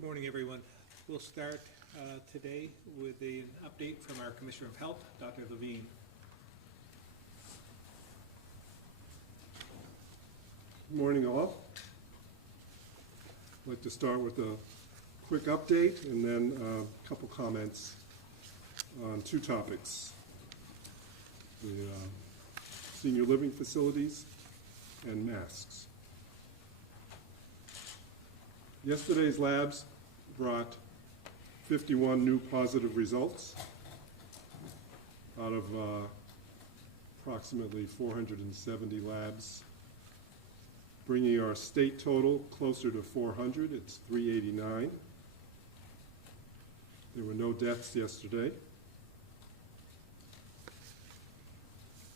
Good morning, everyone. We'll start today with an update from our Commissioner of Health, Dr. Levine. Good morning, all. I'd like to start with a quick update and then a couple comments on two topics: the senior living facilities and masks. Yesterday's labs brought 51 new positive results out of approximately 470 labs, bringing our state total closer to 400. It's 389. There were no deaths yesterday.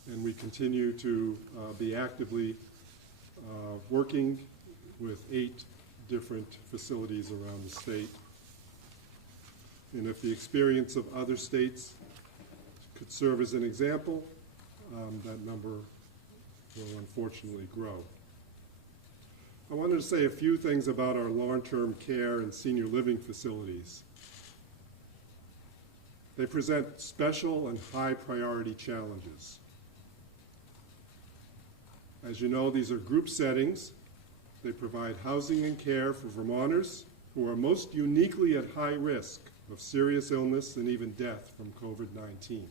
And we continue to be actively working with 8 different facilities around the state. And if the experience of other states could serve as an example, that number will unfortunately grow. I wanted to say a few things about our long-term care and senior living facilities. They present special and high priority challenges. As you know, these are group settings. They provide housing and care for Vermonters who are most uniquely at high risk of serious illness and even death from COVID-19.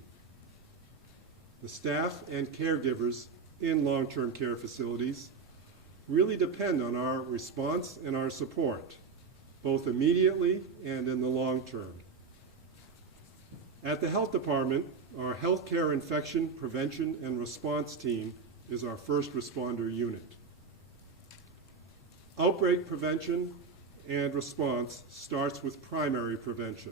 The staff and caregivers in long-term care facilities really depend on our response and our support, both immediately and in the long term. At the Health Department, our healthcare infection prevention and response team is our first responder unit. Outbreak prevention and response starts with primary prevention,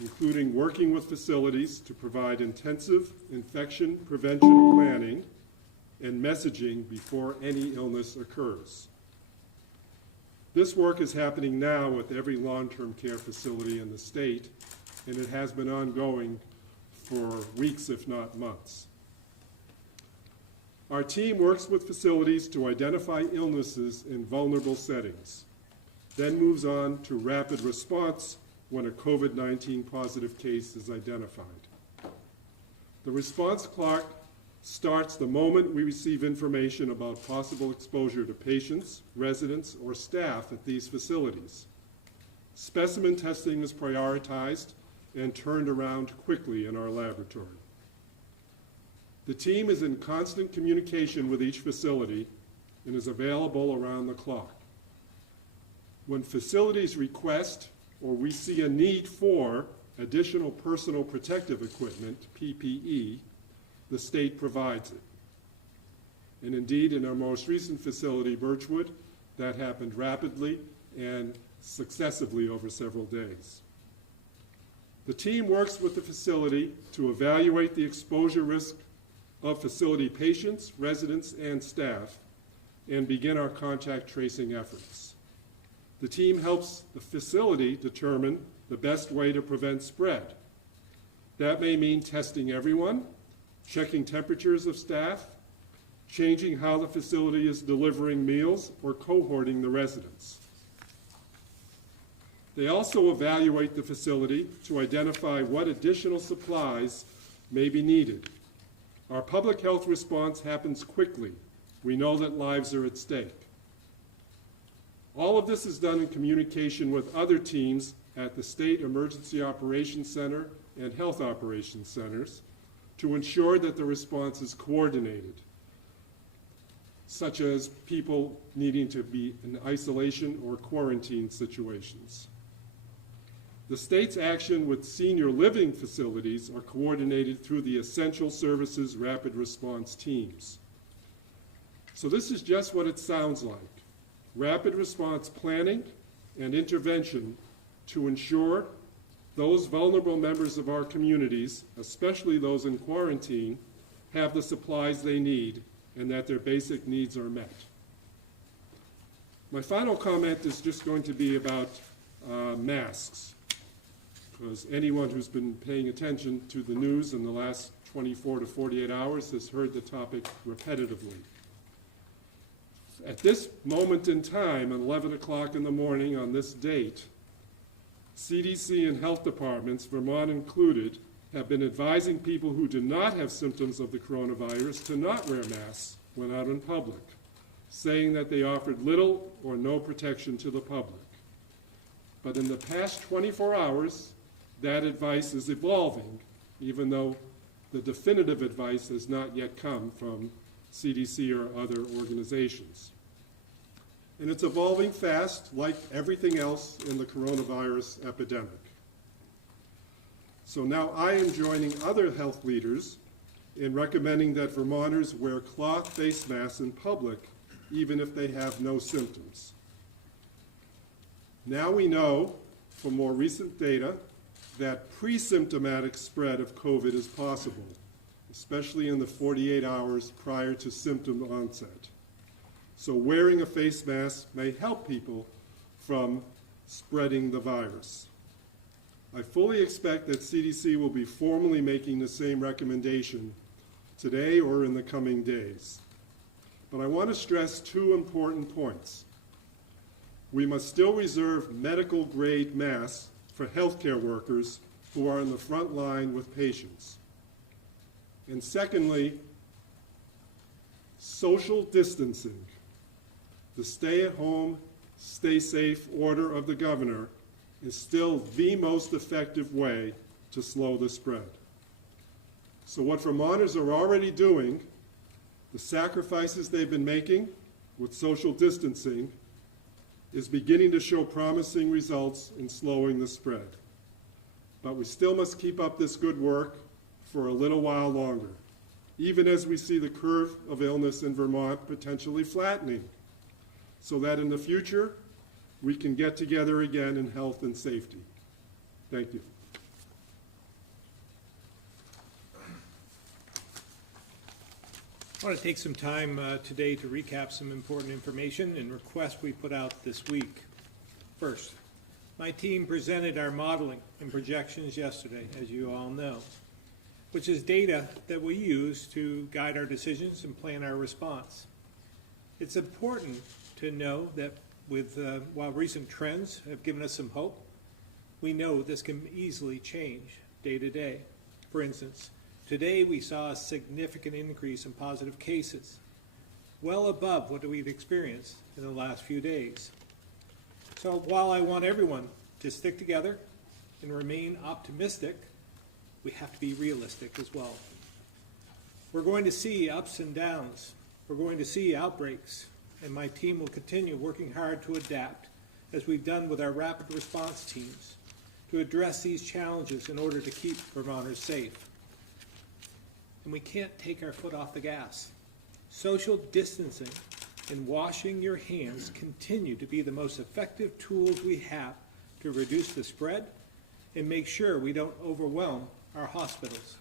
including working with facilities to provide intensive infection prevention planning and messaging before any illness occurs. This work is happening now with every long-term care facility in the state, and it has been ongoing for weeks, if not months. Our team works with facilities to identify illnesses in vulnerable settings, then moves on to rapid response when a COVID-19 positive case is identified. The response clock starts the moment we receive information about possible exposure to patients, residents, or staff at these facilities. Specimen testing is prioritized and turned around quickly in our laboratory. The team is in constant communication with each facility and is available around the clock. When facilities request or we see a need for additional personal protective equipment, PPE, the state provides it. And indeed, in our most recent facility, Birchwood, that happened rapidly and successively over several days. The team works with the facility to evaluate the exposure risk of facility patients, residents, and staff, and begin our contact tracing efforts. The team helps the facility determine the best way to prevent spread. That may mean testing everyone, checking temperatures of staff, changing how the facility is delivering meals, or cohorting the residents. They also evaluate the facility to identify what additional supplies may be needed. Our public health response happens quickly. We know that lives are at stake. All of this is done in communication with other teams at the State Emergency Operations Center and Health Operations Centers to ensure that the response is coordinated, such as people needing to be in isolation or quarantine situations. The state's action with senior living facilities are coordinated through the Essential Services Rapid Response Teams. So this is just what it sounds like: rapid response planning and intervention to ensure those vulnerable members of our communities, especially those in quarantine, have the supplies they need and that their basic needs are met. My final comment is just going to be about masks, because anyone who's been paying attention to the news in the last 24 to 48 hours has heard the topic repetitively. At this moment in time, at 11 o'clock in the morning on this date, CDC and health departments, Vermont included, have been advising people who do not have symptoms of the coronavirus to not wear masks when out in public, saying that they offered little or no protection to the public. But in the past 24 hours, that advice is evolving, even though the definitive advice has not yet come from CDC or other organizations. And it's evolving fast, like everything else in the coronavirus epidemic. So now I am joining other health leaders in recommending that Vermonters wear cloth face masks in public, even if they have no symptoms. Now we know from more recent data that pre-symptomatic spread of COVID is possible, especially in the 48 hours prior to symptom onset. So wearing a face mask may help people from spreading the virus. I fully expect that CDC will be formally making the same recommendation today or in the coming days. But I want to stress two important points. We must still reserve medical-grade masks for healthcare workers who are in the front line with patients. And secondly, social distancing. The stay-at-home, stay-safe order of the governor is still the most effective way to slow the spread. So what Vermonters are already doing, the sacrifices they've been making with social distancing, is beginning to show promising results in slowing the spread. But we still must keep up this good work for a little while longer, even as we see the curve of illness in Vermont potentially flattening, so that in the future, we can get together again in health and safety. Thank you. I want to take some time today to recap some important information and requests we put out this week. First, my team presented our modeling and projections yesterday, as you all know, which is data that we use to guide our decisions and plan our response. It's important to know that while recent trends have given us some hope, we know this can easily change day to day. For instance, today we saw a significant increase in positive cases, well above what we've experienced in the last few days. So while I want everyone to stick together and remain optimistic, we have to be realistic as well. We're going to see ups and downs. We're going to see outbreaks, and my team will continue working hard to adapt, as we've done with our rapid response teams, to address these challenges in order to keep Vermonters safe. And we can't take our foot off the gas. Social distancing and washing your hands continue to be the most effective tools we have to reduce the spread and make sure we don't overwhelm our hospitals.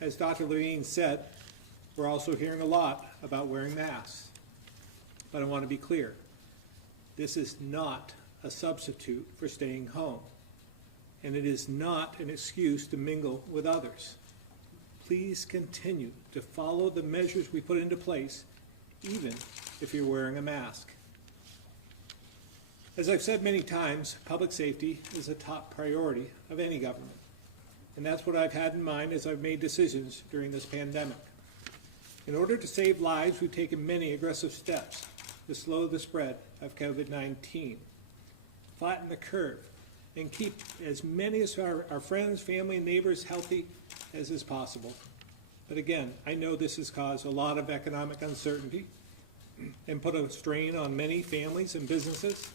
As Dr. Levine said, we're also hearing a lot about wearing masks. But I want to be clear, this is not a substitute for staying home, and it is not an excuse to mingle with others. Please continue to follow the measures we put into place, even if you're wearing a mask. As I've said many times, public safety is a top priority of any government, and that's what I've had in mind as I've made decisions during this pandemic. In order to save lives, we've taken many aggressive steps to slow the spread of COVID-19, flatten the curve, and keep as many of our friends, family, and neighbors healthy as is possible. But again, I know this has caused a lot of economic uncertainty and put a strain on many families and businesses.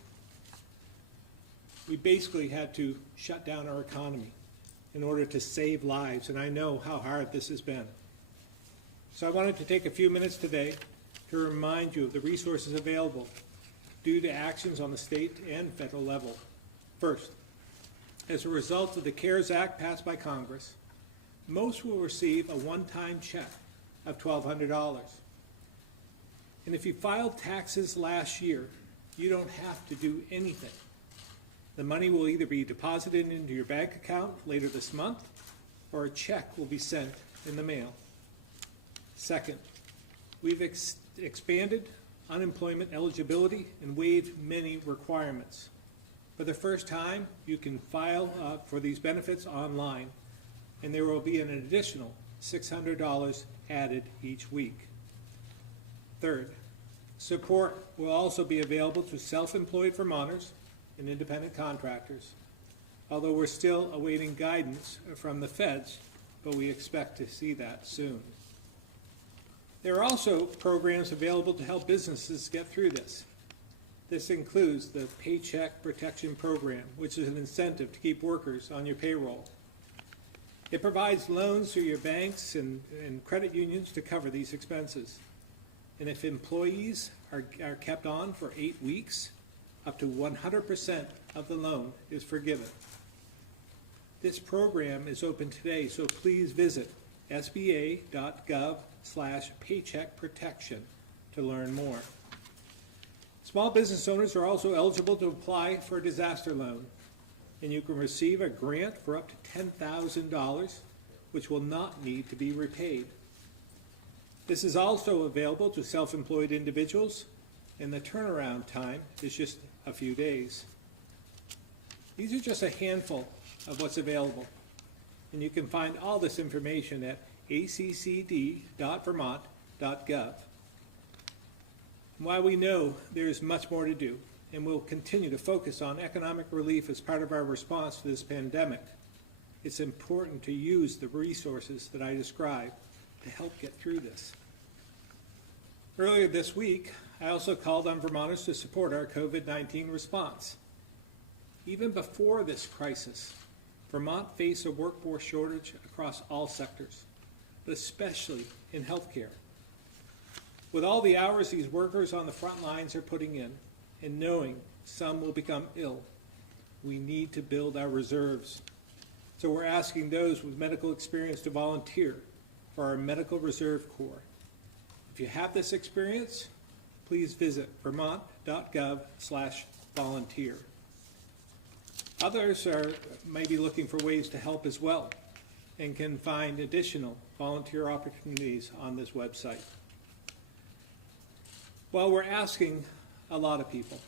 We basically had to shut down our economy in order to save lives, and I know how hard this has been. So I wanted to take a few minutes today to remind you of the resources available due to actions on the state and federal level. First, as a result of the CARES Act passed by Congress, most will receive a one-time check of $1,200. And if you filed taxes last year, you don't have to do anything. The money will either be deposited into your bank account later this month, or a check will be sent in the mail. Second, we've expanded unemployment eligibility and waived many requirements. For the first time, you can file for these benefits online, and there will be an additional $600 added each week. Third, support will also be available to self-employed Vermonters and independent contractors, although we're still awaiting guidance from the feds, but we expect to see that soon. There are also programs available to help businesses get through this. This includes the Paycheck Protection Program, which is an incentive to keep workers on your payroll. It provides loans through your banks and credit unions to cover these expenses. And if employees are kept on for 8 weeks, up to 100% of the loan is forgiven. This program is open today, so please visit sba.gov/paycheck protection to learn more. Small business owners are also eligible to apply for a disaster loan, and you can receive a grant for up to $10,000, which will not need to be repaid. This is also available to self-employed individuals, and the turnaround time is just a few days. These are just a handful of what's available, and you can find all this information at accd.vermont.gov. While we know there is much more to do, and we'll continue to focus on economic relief as part of our response to this pandemic, it's important to use the resources that I described to help get through this. Earlier this week, I also called on Vermonters to support our COVID-19 response. Even before this crisis, Vermont faced a workforce shortage across all sectors, but especially in healthcare. With all the hours these workers on the front lines are putting in, and knowing some will become ill, we need to build our reserves. So we're asking those with medical experience to volunteer for our Medical Reserve Corps. If you have this experience, please visit vermont.gov/volunteer. Others may be looking for ways to help as well, and can find additional volunteer opportunities on this website. While we're asking a lot of people,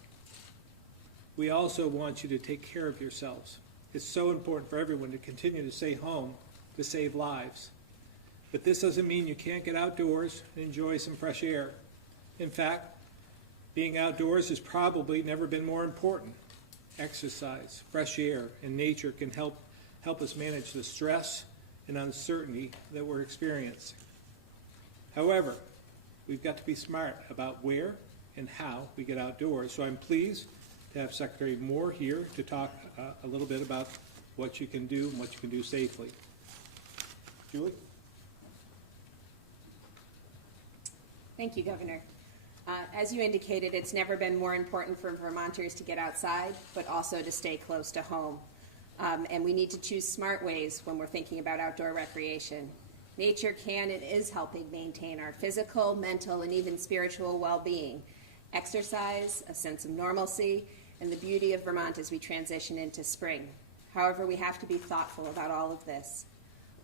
we also want you to take care of yourselves. It's so important for everyone to continue to stay home to save lives. But this doesn't mean you can't get outdoors and enjoy some fresh air. In fact, being outdoors has probably never been more important. Exercise, fresh air, and nature can help us manage the stress and uncertainty that we're experiencing. However, we've got to be smart about where and how we get outdoors. So I'm pleased to have Secretary Moore here to talk a little bit about what you can do and what you can do safely. Julie? Thank you, Governor. As you indicated, it's never been more important for Vermonters to get outside, but also to stay close to home. And we need to choose smart ways when we're thinking about outdoor recreation. Nature can and is helping maintain our physical, mental, and even spiritual well-being. Exercise, a sense of normalcy, and the beauty of Vermont as we transition into spring. However, we have to be thoughtful about all of this.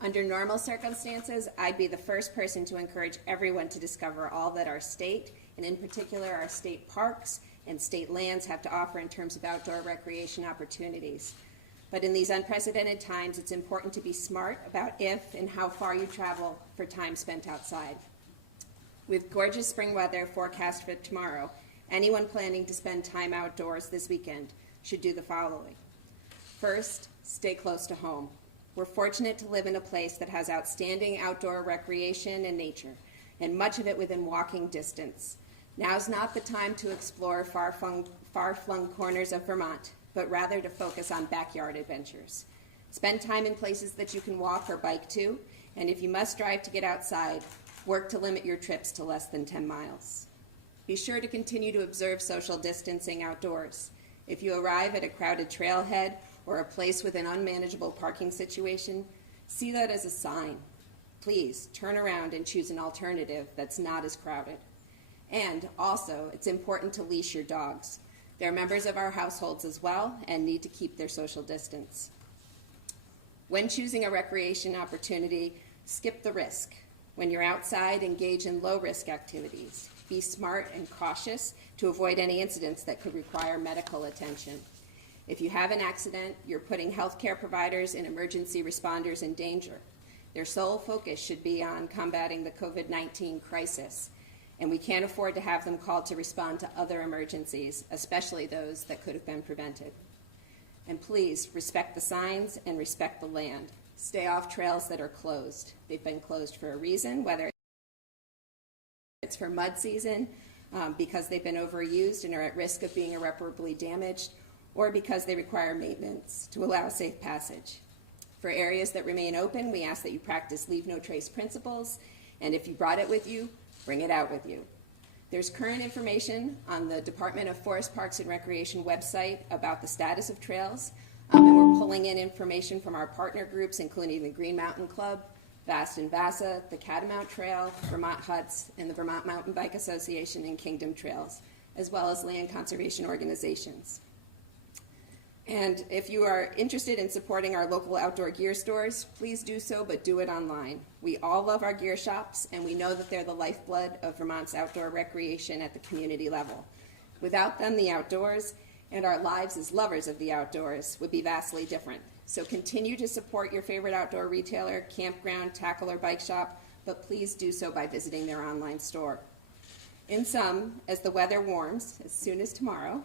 Under normal circumstances, I'd be the first person to encourage everyone to discover all that our state, and in particular our state parks and state lands, have to offer in terms of outdoor recreation opportunities. But in these unprecedented times, it's important to be smart about if and how far you travel for time spent outside. With gorgeous spring weather forecast for tomorrow, anyone planning to spend time outdoors this weekend should do the following. First, stay close to home. We're fortunate to live in a place that has outstanding outdoor recreation and nature, and much of it within walking distance. Now's not the time to explore far-flung corners of Vermont, but rather to focus on backyard adventures. Spend time in places that you can walk or bike to, and if you must drive to get outside, work to limit your trips to less than 10 miles. Be sure to continue to observe social distancing outdoors. If you arrive at a crowded trailhead or a place with an unmanageable parking situation, see that as a sign. Please turn around and choose an alternative that's not as crowded. And also, it's important to leash your dogs. They're members of our households as well and need to keep their social distance. When choosing a recreation opportunity, skip the risk. When you're outside, engage in low-risk activities. Be smart and cautious to avoid any incidents that could require medical attention. If you have an accident, you're putting healthcare providers and emergency responders in danger. Their sole focus should be on combating the COVID-19 crisis, and we can't afford to have them called to respond to other emergencies, especially those that could have been prevented. And please, respect the signs and respect the land. Stay off trails that are closed. They've been closed for a reason, whether it's for mud season, because they've been overused and are at risk of being irreparably damaged, or because they require maintenance to allow safe passage. For areas that remain open, we ask that you practice leave no trace principles, and if you brought it with you, bring it out with you. There's current information on the Department of Forest Parks and Recreation website about the status of trails, and we're pulling in information from our partner groups, including the Green Mountain Club, Vast and Vasa, the Catamount Trail, Vermont Huts, and the Vermont Mountain Bike Association and Kingdom Trails, as well as land conservation organizations. And if you are interested in supporting our local outdoor gear stores, please do so, but do it online. We all love our gear shops, and we know that they're the lifeblood of Vermont's outdoor recreation at the community level. Without them, the outdoors and our lives as lovers of the outdoors would be vastly different. So continue to support your favorite outdoor retailer, campground, tackle, or bike shop, but please do so by visiting their online store. In sum, as the weather warms, as soon as tomorrow,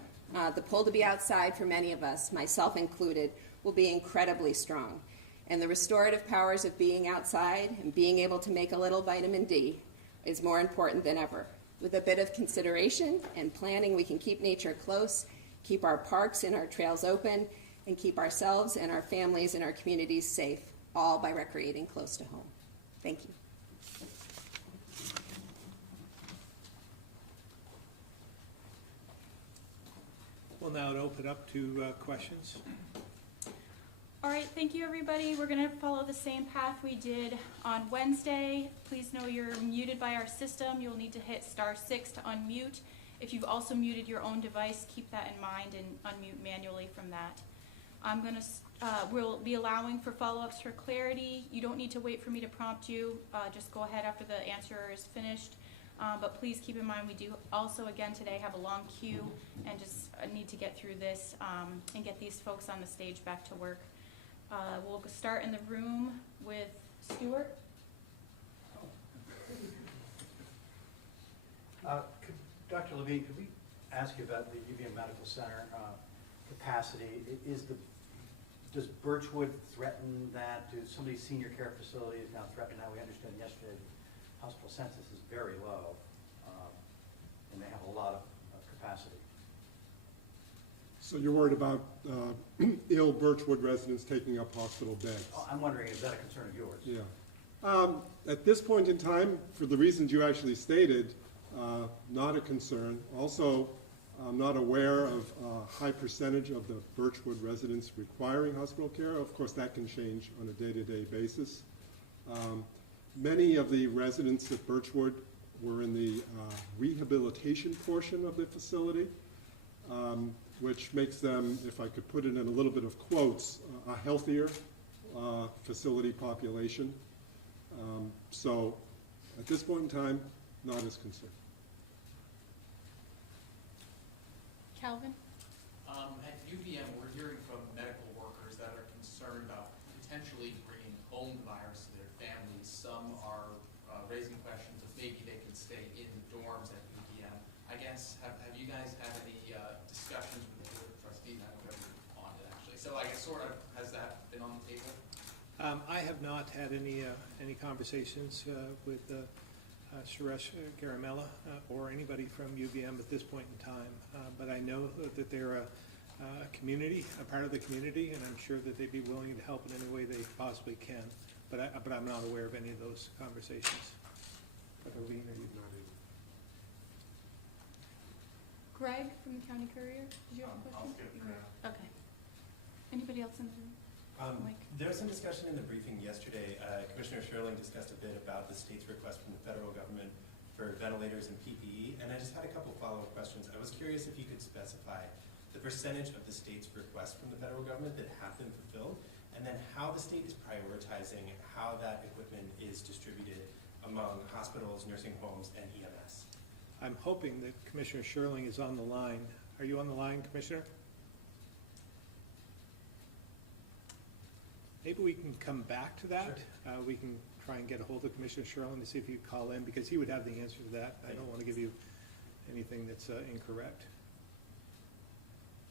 the pull to be outside for many of us, myself included, will be incredibly strong. And the restorative powers of being outside and being able to make a little vitamin D is more important than ever. With a bit of consideration and planning, we can keep nature close, keep our parks and our trails open, and keep ourselves and our families and our communities safe, all by recreating close to home. Thank you. We'll now open up to questions. All right, thank you, everybody. We're going to follow the same path we did on Wednesday. Please know you're muted by our system. You'll need to hit *6 to unmute. If you've also muted your own device, keep that in mind and unmute manually from that. We'll be allowing for follow-ups for clarity. You don't need to wait for me to prompt you. Just go ahead after the answer is finished. But please keep in mind we do also again today have a long queue and just need to get through this and get these folks on the stage back to work. We'll start in the room with Stuart. Dr. Levine, could we ask you about the UVM Medical Center capacity? Does Birchwood threaten that? Do some of these senior care facilities now threaten that? We understand yesterday the hospital census is very low, and they have a lot of capacity. So you're worried about ill Birchwood residents taking up hospital beds? I'm wondering, is that a concern of yours? Yeah. At this point in time, for the reasons you actually stated, not a concern. Also, I'm not aware of a high percentage of the Birchwood residents requiring hospital care. Of course, that can change on a day-to-day basis. Many of the residents at Birchwood were in the rehabilitation portion of the facility, which makes them, if I could put it in a little bit of quotes, a healthier facility population. So at this point in time, not as concerned. Calvin? At UVM, we're hearing from medical workers that are concerned about potentially bringing home the virus to their families. Some are raising questions of maybe they could stay in the dorms at UVM. I guess, have you guys had any discussions with the trustees? I don't know if you're on it, actually. So I guess sort of, has that been on the table? I have not had any conversations with Suresh Garamella or anybody from UVM at this point in time, but I know that they're a community, a part of the community, and I'm sure that they'd be willing to help in any way they possibly can. But I'm not aware of any of those conversations. Arlene, are you not able? Greg from the County Courier, did you have a question? I'll skip Greg. Okay. Anybody else in the room? Mike? There was some discussion in the briefing yesterday. Commissioner Sherling discussed a bit about the state's request from the federal government for ventilators and PPE, and I just had a couple follow-up questions. I was curious if you could specify the percentage of the state's request from the federal government that have been fulfilled, and then how the state is prioritizing how that equipment is distributed among hospitals, nursing homes, and EMS. I'm hoping that Commissioner Sherling is on the line. Are you on the line, Commissioner? Maybe we can come back to that. We can try and get a hold of Commissioner Sherlin to see if he could call in, because he would have the answer to that. I don't want to give you anything that's incorrect.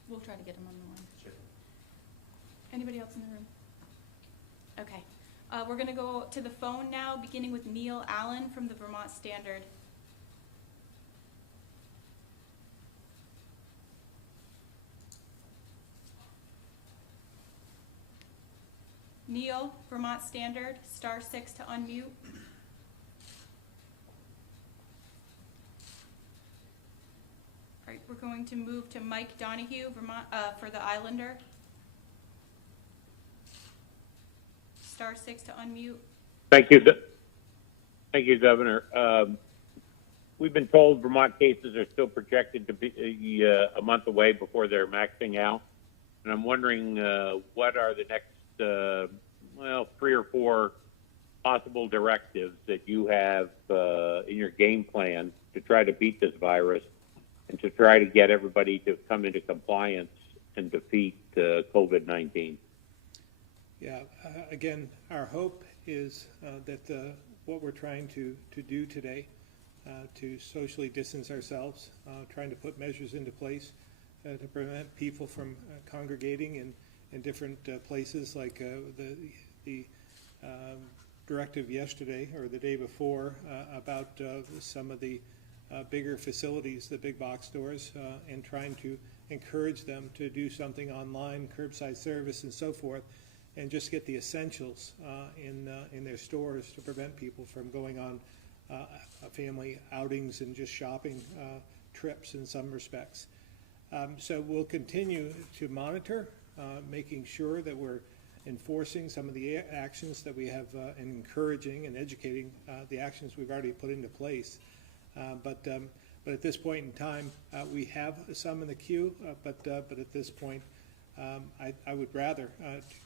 We'll try to get him on the line. Sure. Anybody else in the room? Okay. We're going to go to the phone now, beginning with Neil Allen from the Vermont Standard. Neil, Vermont Standard, *6 to unmute. All right, we're going to move to Mike Donahue, Vermont, for the Islander. *6 to unmute. Thank you, Governor. We've been told Vermont cases are still projected to be a month away before they're maxing out, and I'm wondering what are the next 3 or 4 possible directives that you have in your game plan to try to beat this virus and to try to get everybody to come into compliance and defeat COVID-19. Yeah, again, our hope is that what we're trying to do today, to socially distance ourselves, trying to put measures into place to prevent people from congregating in different places, like the directive yesterday or the day before about some of the bigger facilities, the big box stores, and trying to encourage them to do something online, curbside service and so forth, and just get the essentials in their stores to prevent people from going on family outings and just shopping trips in some respects. So we'll continue to monitor, making sure that we're enforcing some of the actions that we have and encouraging and educating the actions we've already put into place. But at this point in time, we have some in the queue, but at this point, I would rather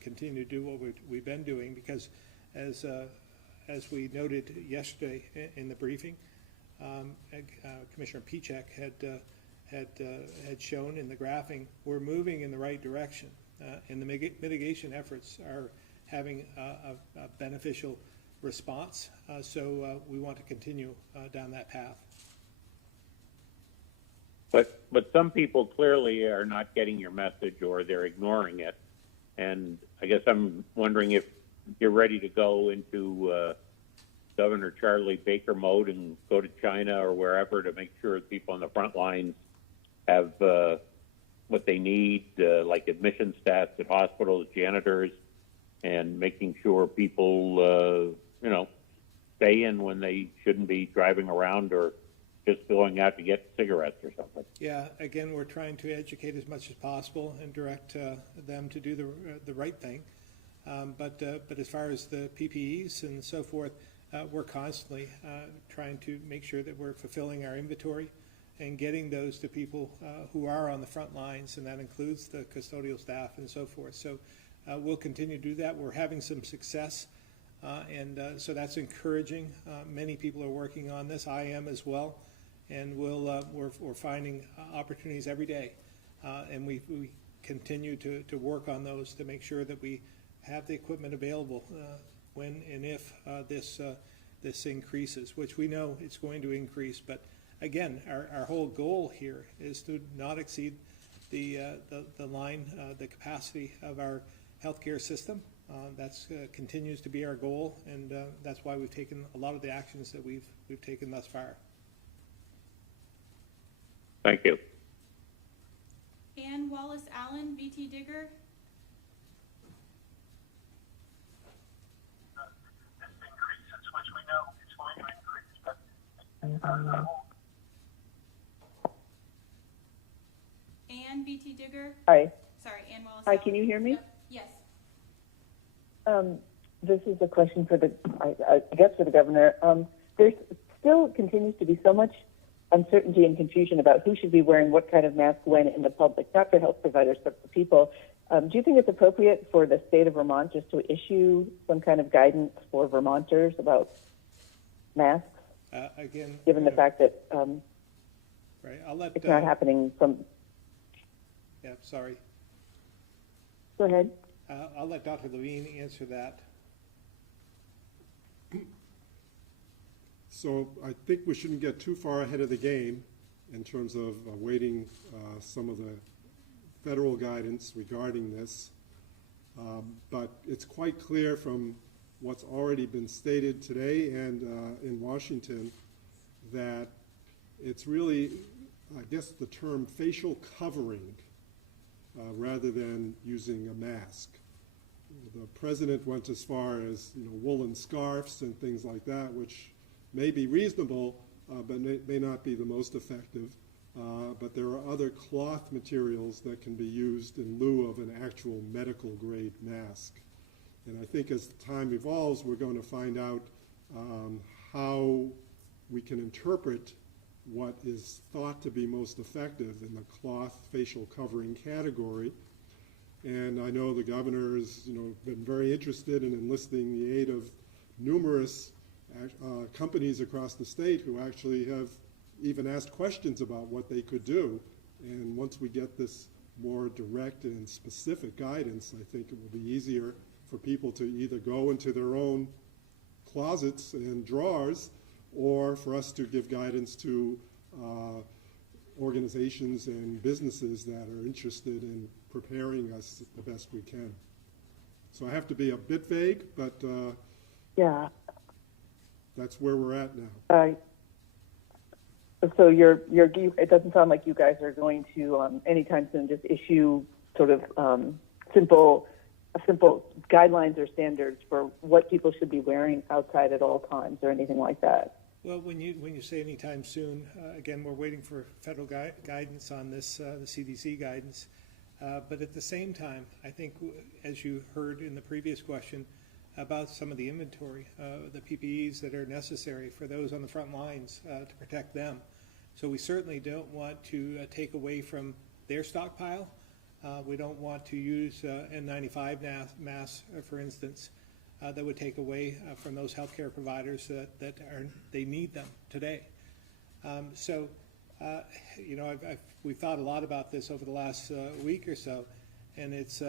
continue to do what we've been doing, because as we noted yesterday in the briefing, Commissioner Pichek had shown in the graphing, we're moving in the right direction, and the mitigation efforts are having a beneficial response. So we want to continue down that path. But some people clearly are not getting your message, or they're ignoring it. And I guess I'm wondering if you're ready to go into Governor Charlie Baker mode and go to China or wherever to make sure people on the front lines have what they need, like admission stats at hospitals, janitors, and making sure people, stay in when they shouldn't be driving around or just going out to get cigarettes or something. Yeah, again, we're trying to educate as much as possible and direct them to do the right thing. But as far as the PPEs and so forth, we're constantly trying to make sure that we're fulfilling our inventory and getting those to people who are on the front lines, and that includes the custodial staff and so forth. So we'll continue to do that. We're having some success, and so that's encouraging. Many people are working on this. I am as well. And we're finding opportunities every day, and we continue to work on those to make sure that we have the equipment available when and if this increases, which we know it's going to increase. But again, our whole goal here is to not exceed the line, the capacity of our healthcare system. That's continues to be our goal, and that's why we've taken a lot of the actions that we've taken thus far. Thank you. Ann Wallace Allen, VT Digger. This increases, which we know is going to increase, but Ann, VT Digger. Hi. Sorry, Ann Wallace Hi, Allen. can you hear me? Yes. This is a question for I guess for the governor. There still continues to be so much uncertainty and confusion about who should be wearing what kind of mask when in the public, not for health providers, but for people. Do you think it's appropriate for the state of Vermont just to issue some kind of guidance for Vermonters about masks? Again, given the fact that right, I'll let it's not happening from... Yeah, sorry. Go ahead. I'll let Dr. Levine answer that. So I think we shouldn't get too far ahead of the game in terms of awaiting some of the federal guidance regarding this. But it's quite clear from what's already been stated today and in Washington that it's really, I guess, the term facial covering rather than using a mask. The president went as far as woolen scarves and things like that, which may be reasonable, but may not be the most effective. But there are other cloth materials that can be used in lieu of an actual medical grade mask. And I think as time evolves, we're going to find out how we can interpret what is thought to be most effective in the cloth facial covering category. And I know the governor has been very interested in enlisting the aid of numerous companies across the state who actually have even asked questions about what they could do. And once we get this more direct and specific guidance, I think it will be easier for people to either go into their own closets and drawers, or for us to give guidance to organizations and businesses that are interested in preparing us the best we can. So I have to be a bit vague, but Yeah. that's where we're at now. So it doesn't sound like you guys are going to anytime soon just issue sort of simple guidelines or standards for what people should be wearing outside at all times or anything like that. Well, when you say anytime soon, again, we're waiting for federal guidance on this, the CDC guidance. But at the same time, I think, as you heard in the previous question, about some of the inventory, the PPEs that are necessary for those on the front lines to protect them. So we certainly don't want to take away from their stockpile. We don't want to use N95 masks, for instance, that would take away from those healthcare providers that they need them today. We've thought a lot about this over the last week or so, and it's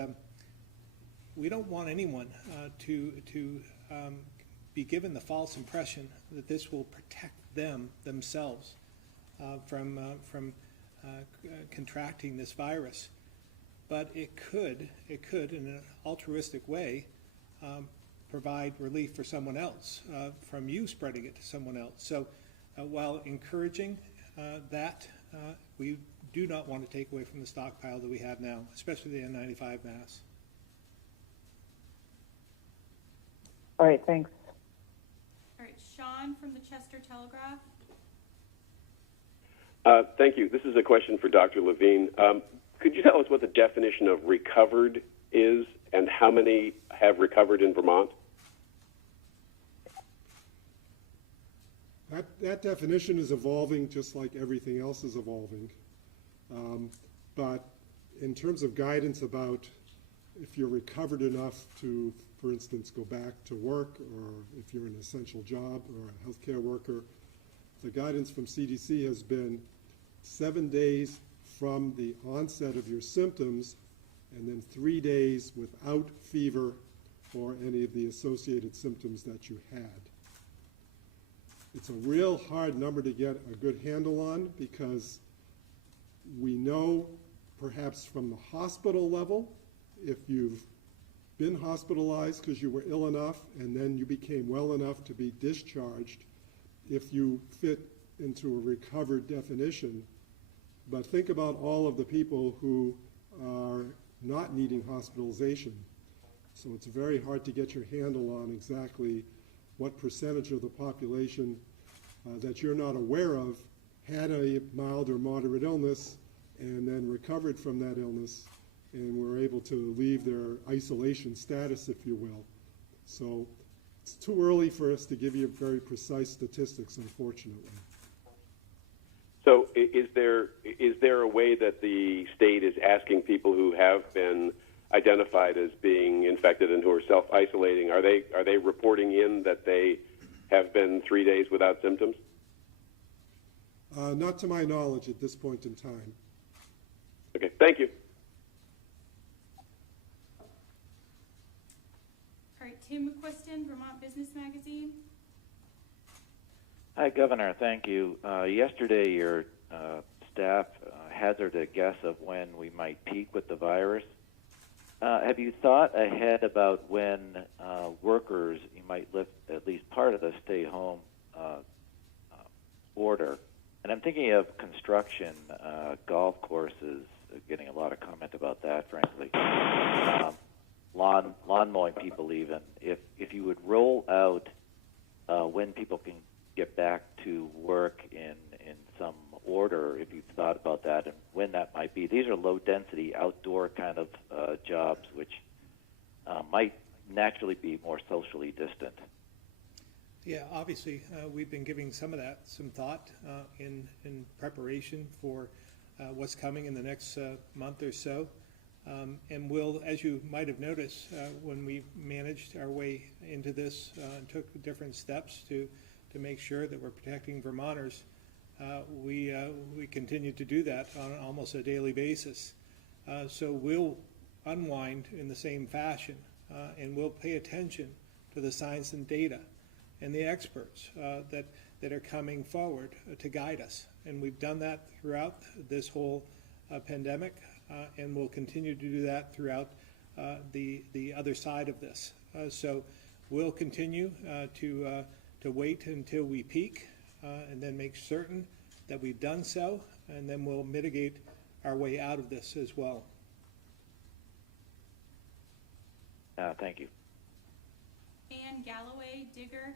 we don't want anyone to be given the false impression that this will protect themselves from contracting this virus. But it could, in an altruistic way, provide relief for someone else from you spreading it to someone else. So while encouraging that, we do not want to take away from the stockpile that we have now, especially the N95 masks. All right, thanks. All right, Sean from the Chester Telegraph. Thank you. This is a question for Dr. Levine. Could you tell us what the definition of recovered is and how many have recovered in Vermont? That definition is evolving just like everything else is evolving. But in terms of guidance about if you're recovered enough to, for instance, go back to work, or if you're an essential job or a healthcare worker, the guidance from CDC has been 7 days from the onset of your symptoms and then 3 days without fever or any of the associated symptoms that you had. It's a real hard number to get a good handle on because we know perhaps from the hospital level, if you've been hospitalized because you were ill enough and then you became well enough to be discharged, if you fit into a recovered definition. But think about all of the people who are not needing hospitalization. So it's very hard to get your handle on exactly what percentage of the population that you're not aware of had a mild or moderate illness and then recovered from that illness and were able to leave their isolation status, if you will. So it's too early for us to give you very precise statistics, unfortunately. So is there a way that the state is asking people who have been identified as being infected and who are self-isolating, are they reporting in that they have been 3 days without symptoms? Not to my knowledge at this point in time. Okay, thank you. Tim McQuiston, Vermont Business Magazine. Hi, Governor. Thank you. Yesterday, your staff hazarded a guess of when we might peak with the virus. Have you thought ahead about when workers, you might lift at least part of the stay-home order? And I'm thinking of construction, golf courses, getting a lot of comment about that, frankly. Lawn mowing people even. If you would roll out when people can get back to work in some order, if you've thought about that and when that might be. These are low-density outdoor kind of jobs, which might naturally be more socially distant. Yeah, obviously, we've been giving some thought in preparation for what's coming in the next month or so. And we'll, as you might have noticed, when we managed our way into this and took different steps to make sure that we're protecting Vermonters, we continue to do that on almost a daily basis. So we'll unwind in the same fashion, and we'll pay attention to the science and data and the experts that are coming forward to guide us. And we've done that throughout this whole pandemic, and we'll continue to do that throughout the other side of this. So we'll continue to wait until we peak and then make certain that we've done so, and then we'll mitigate our way out of this as well. Thank you. Ann Galloway, Digger.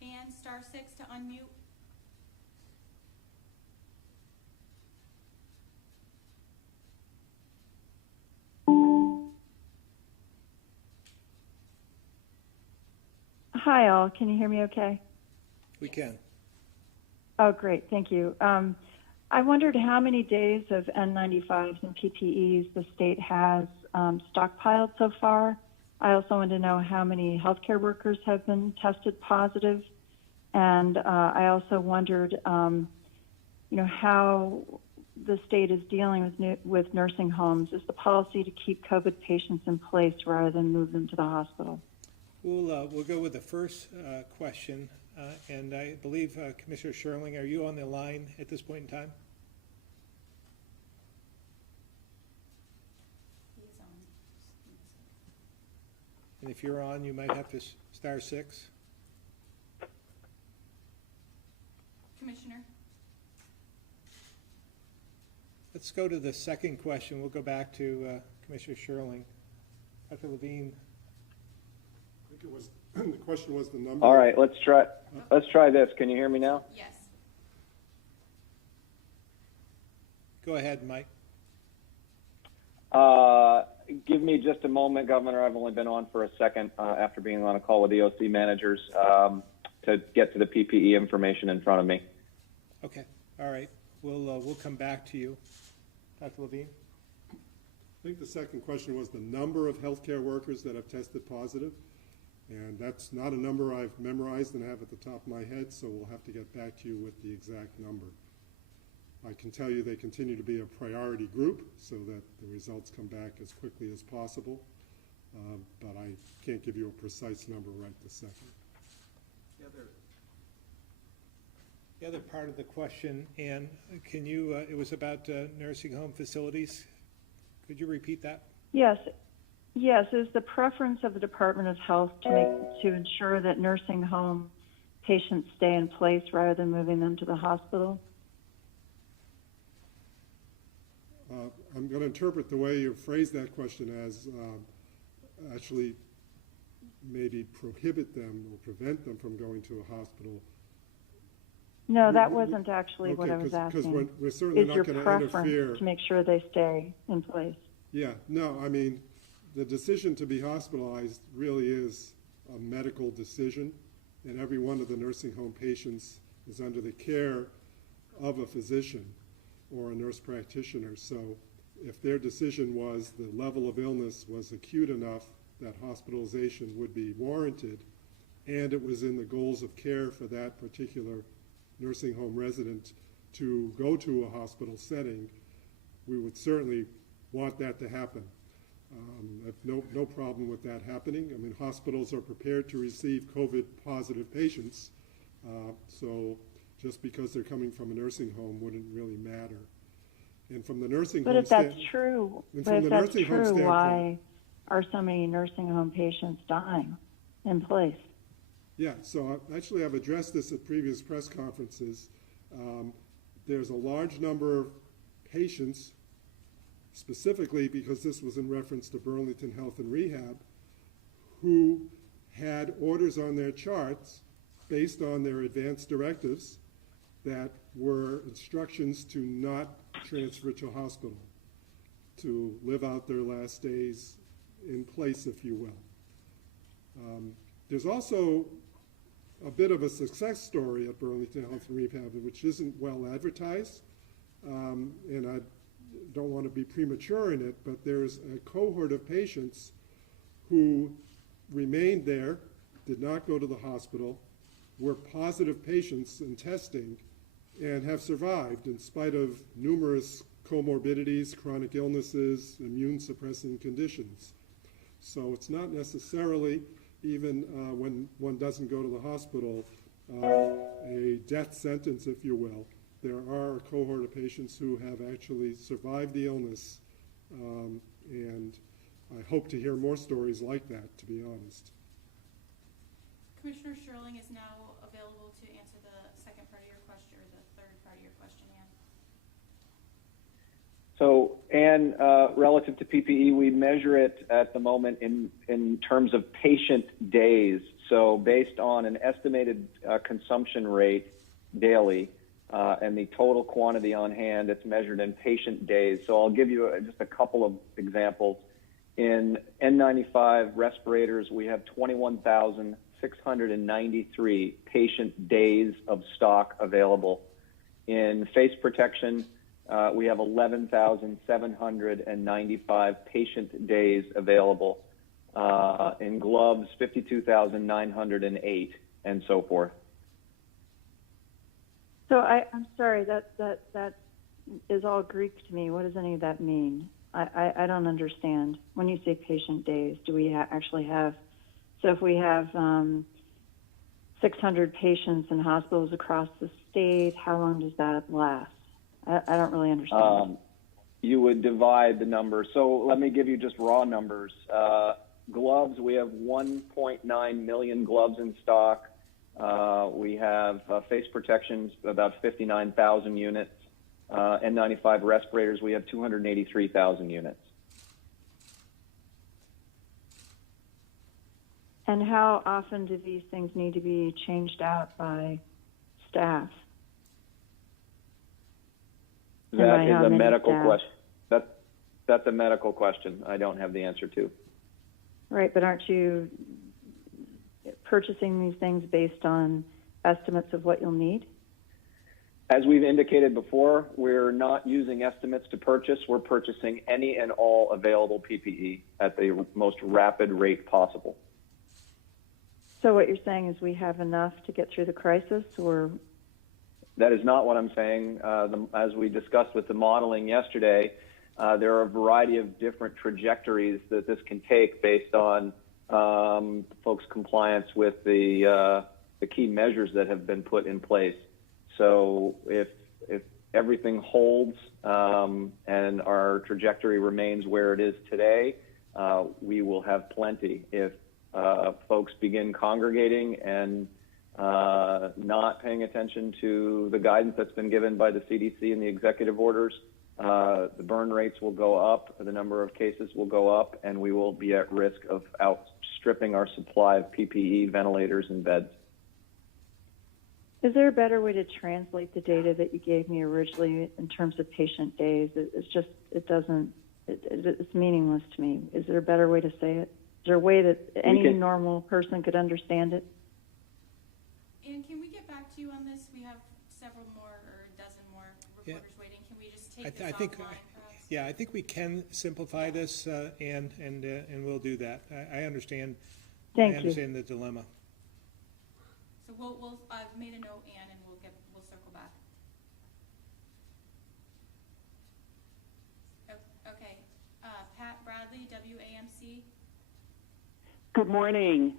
Ann, *6 to unmute. Hi, all. Can you hear me okay? We can. Oh, great. Thank you. I wondered how many days of N95s and PPEs the state has stockpiled so far. I also wanted to know how many healthcare workers have been tested positive. And I also wondered, how the state is dealing with nursing homes. Is the policy to keep COVID patients in place rather than move them to the hospital? We'll go with the first question, and I believe Commissioner Sherling, are you on the line at this point in time? He's on. And if you're on, you might have to *6. Commissioner. Let's go to the second question. We'll go back to Commissioner Sherling. Dr. Levine. I think it was, the question was the number. All right, let's try this. Can you hear me now? Yes. Go ahead, Mike. Give me just a moment, Governor. I've only been on for a second after being on a call with the OC managers to get to the PPE information in front of me. Okay. All right. We'll come back to you. Dr. Levine? I think the second question was the number of healthcare workers that have tested positive. And that's not a number I've memorized and have at the top of my head, so we'll have to get back to you with the exact number. I can tell you they continue to be a priority group so that the results come back as quickly as possible, but I can't give you a precise number right this second. The other part of the question, Ann, can you, it was about nursing home facilities. Could you repeat that? Yes. Yes, is the preference of the Department of Health to ensure that nursing home patients stay in place rather than moving them to the hospital? I'm going to interpret the way you phrased that question as actually maybe prohibit them or prevent them from going to a hospital. No, that wasn't actually what I was asking. Because we're certainly not going to interfere. Is your preference to make sure they stay in place? Yeah, no, I mean, the decision to be hospitalized really is a medical decision, and every one of the nursing home patients is under the care of a physician or a nurse practitioner. So if their decision was the level of illness was acute enough that hospitalization would be warranted, and it was in the goals of care for that particular nursing home resident to go to a hospital setting, we would certainly want that to happen. I have no problem with that happening. I mean, hospitals are prepared to receive COVID-positive patients, so just because they're coming from a nursing home wouldn't really matter. And from the nursing home But if that's true, standpoint, why are so many nursing home patients dying in place? Yeah, so actually I've addressed this at previous press conferences. There's a large number of patients, specifically because this was in reference to Burlington Health and Rehab, who had orders on their charts based on their advanced directives that were instructions to not transfer to a hospital, to live out their last days in place, if you will. There's also a bit of a success story at Burlington Health and Rehab, which isn't well advertised, and I don't want to be premature in it, but there's a cohort of patients who remained there, did not go to the hospital, were positive patients in testing, and have survived in spite of numerous comorbidities, chronic illnesses, immune suppressing conditions. So it's not necessarily, even when one doesn't go to the hospital, a death sentence, if you will. There are a cohort of patients who have actually survived the illness, and I hope to hear more stories like that, to be honest. Commissioner Sherling is now available to answer the second part of your question, or the third part of your question, Ann. So, Ann, relative to PPE, we measure it at the moment in terms of patient days. So based on an estimated consumption rate daily and the total quantity on hand, it's measured in patient days. So I'll give you just a couple of examples. In N95 respirators, we have 21,693 patient days of stock available. In face protection, we have 11,795 patient days available. In gloves, 52,908, and so forth. So I'm sorry, that is all Greek to me. What does any of that mean? I don't understand. When you say patient days, do we actually have, so if we have 600 patients in hospitals across the state, how long does that last? I don't really understand. You would divide the numbers. So let me give you just raw numbers. Gloves, we have 1.9 million gloves in stock. We have face protections, about 59,000 units. N95 respirators, we have 283,000 units. And how often do these things need to be changed out by staff? That is a medical question. That's a medical question. I don't have the answer to. Right, but aren't you purchasing these things based on estimates of what you'll need? As we've indicated before, we're not using estimates to purchase. We're purchasing any and all available PPE at the most rapid rate possible. So what you're saying is we have enough to get through the crisis, or? That is not what I'm saying. As we discussed with the modeling yesterday, there are a variety of different trajectories that this can take based on folks' compliance with the key measures that have been put in place. So if everything holds and our trajectory remains where it is today, we will have plenty. If folks begin congregating and not paying attention to the guidance that's been given by the CDC and the executive orders, the burn rates will go up, the number of cases will go up, and we will be at risk of outstripping our supply of PPE, ventilators, and beds. Is there a better way to translate the data that you gave me originally in terms of patient days? It's meaningless to me. Is there a better way to say it? Is there a way that any normal person could understand it? And can we get back to you on this? We have several more, or a dozen more reporters waiting. Can we just take this offline, perhaps? Yeah, I think we can simplify this, and we'll do that. I understand. Thank you. I understand the dilemma. So I've made a note, Ann, and we'll circle back. WAMC. Good morning.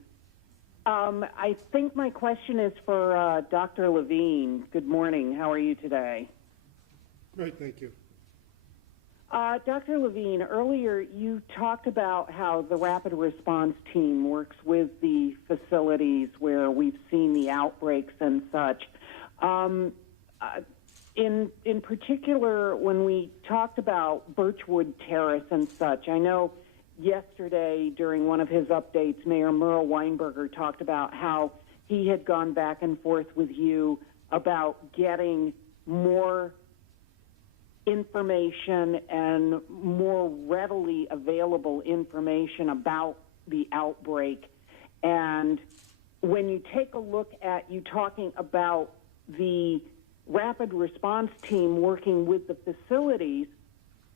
I think my question is for Dr. Levine. Good morning. How are you today? Great, thank you. Dr. Levine, earlier you talked about how the rapid response team works with the facilities where we've seen the outbreaks and such. In particular, when we talked about Birchwood Terrace and such, I know yesterday during one of his updates, Mayor Merle Weinberger talked about how he had gone back and forth with you about getting more information and more readily available information about the outbreak. And when you take a look at you talking about the rapid response team working with the facilities,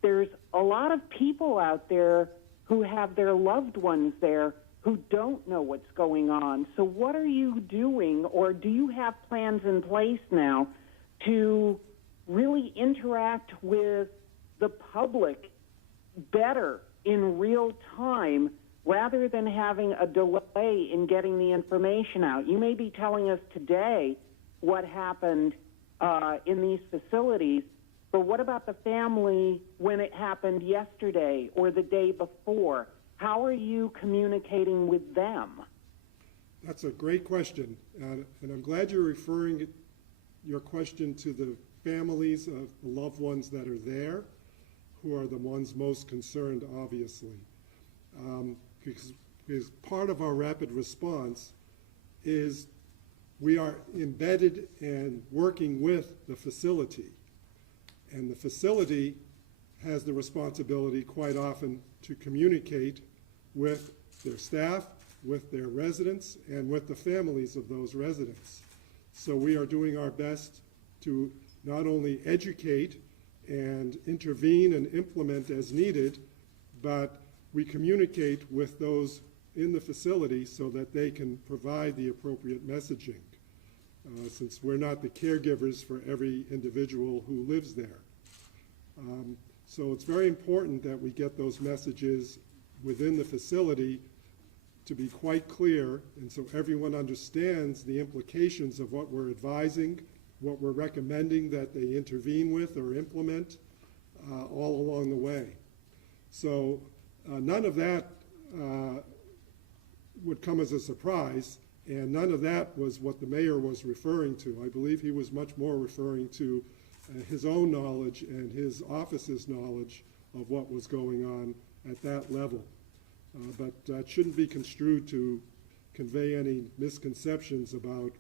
there's a lot of people out there who have their loved ones there who don't know what's going on. So what are you doing, or do you have plans in place now to really interact with the public better in real time rather than having a delay in getting the information out? You may be telling us today what happened in these facilities, but what about the family when it happened yesterday or the day before? How are you communicating with them? That's a great question, and I'm glad you're referring your question to the families of the loved ones that are there, who are the ones most concerned, obviously. Because part of our rapid response is we are embedded and working with the facility. And the facility has the responsibility quite often to communicate with their staff, with their residents, and with the families of those residents. So we are doing our best to not only educate and intervene and implement as needed, but we communicate with those in the facility so that they can provide the appropriate messaging, since we're not the caregivers for every individual who lives there. So it's very important that we get those messages within the facility to be quite clear, and so everyone understands the implications of what we're advising, what we're recommending that they intervene with or implement all along the way. So none of that would come as a surprise, and none of that was what the mayor was referring to. I believe he was much more referring to his own knowledge and his office's knowledge of what was going on at that level. But that shouldn't be construed to convey any misconceptions about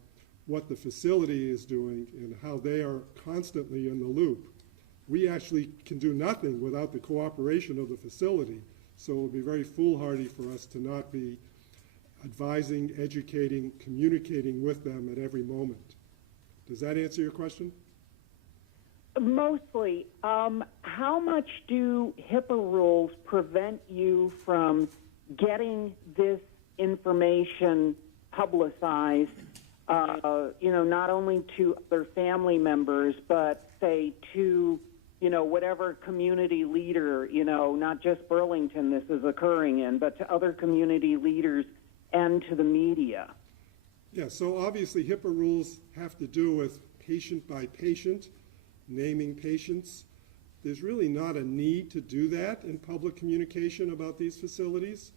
what the facility is doing and how they are constantly in the loop. We actually can do nothing without the cooperation of the facility, so it would be very foolhardy for us to not be advising, educating, communicating with them at every moment. Does that answer your question? Mostly. How much do HIPAA rules prevent you from getting this information publicized, not only to other family members, but say to, whatever community leader, not just Burlington this is occurring in, but to other community leaders and to the media? Yeah, so obviously HIPAA rules have to do with patient by patient, naming patients. There's really not a need to do that in public communication about these facilities.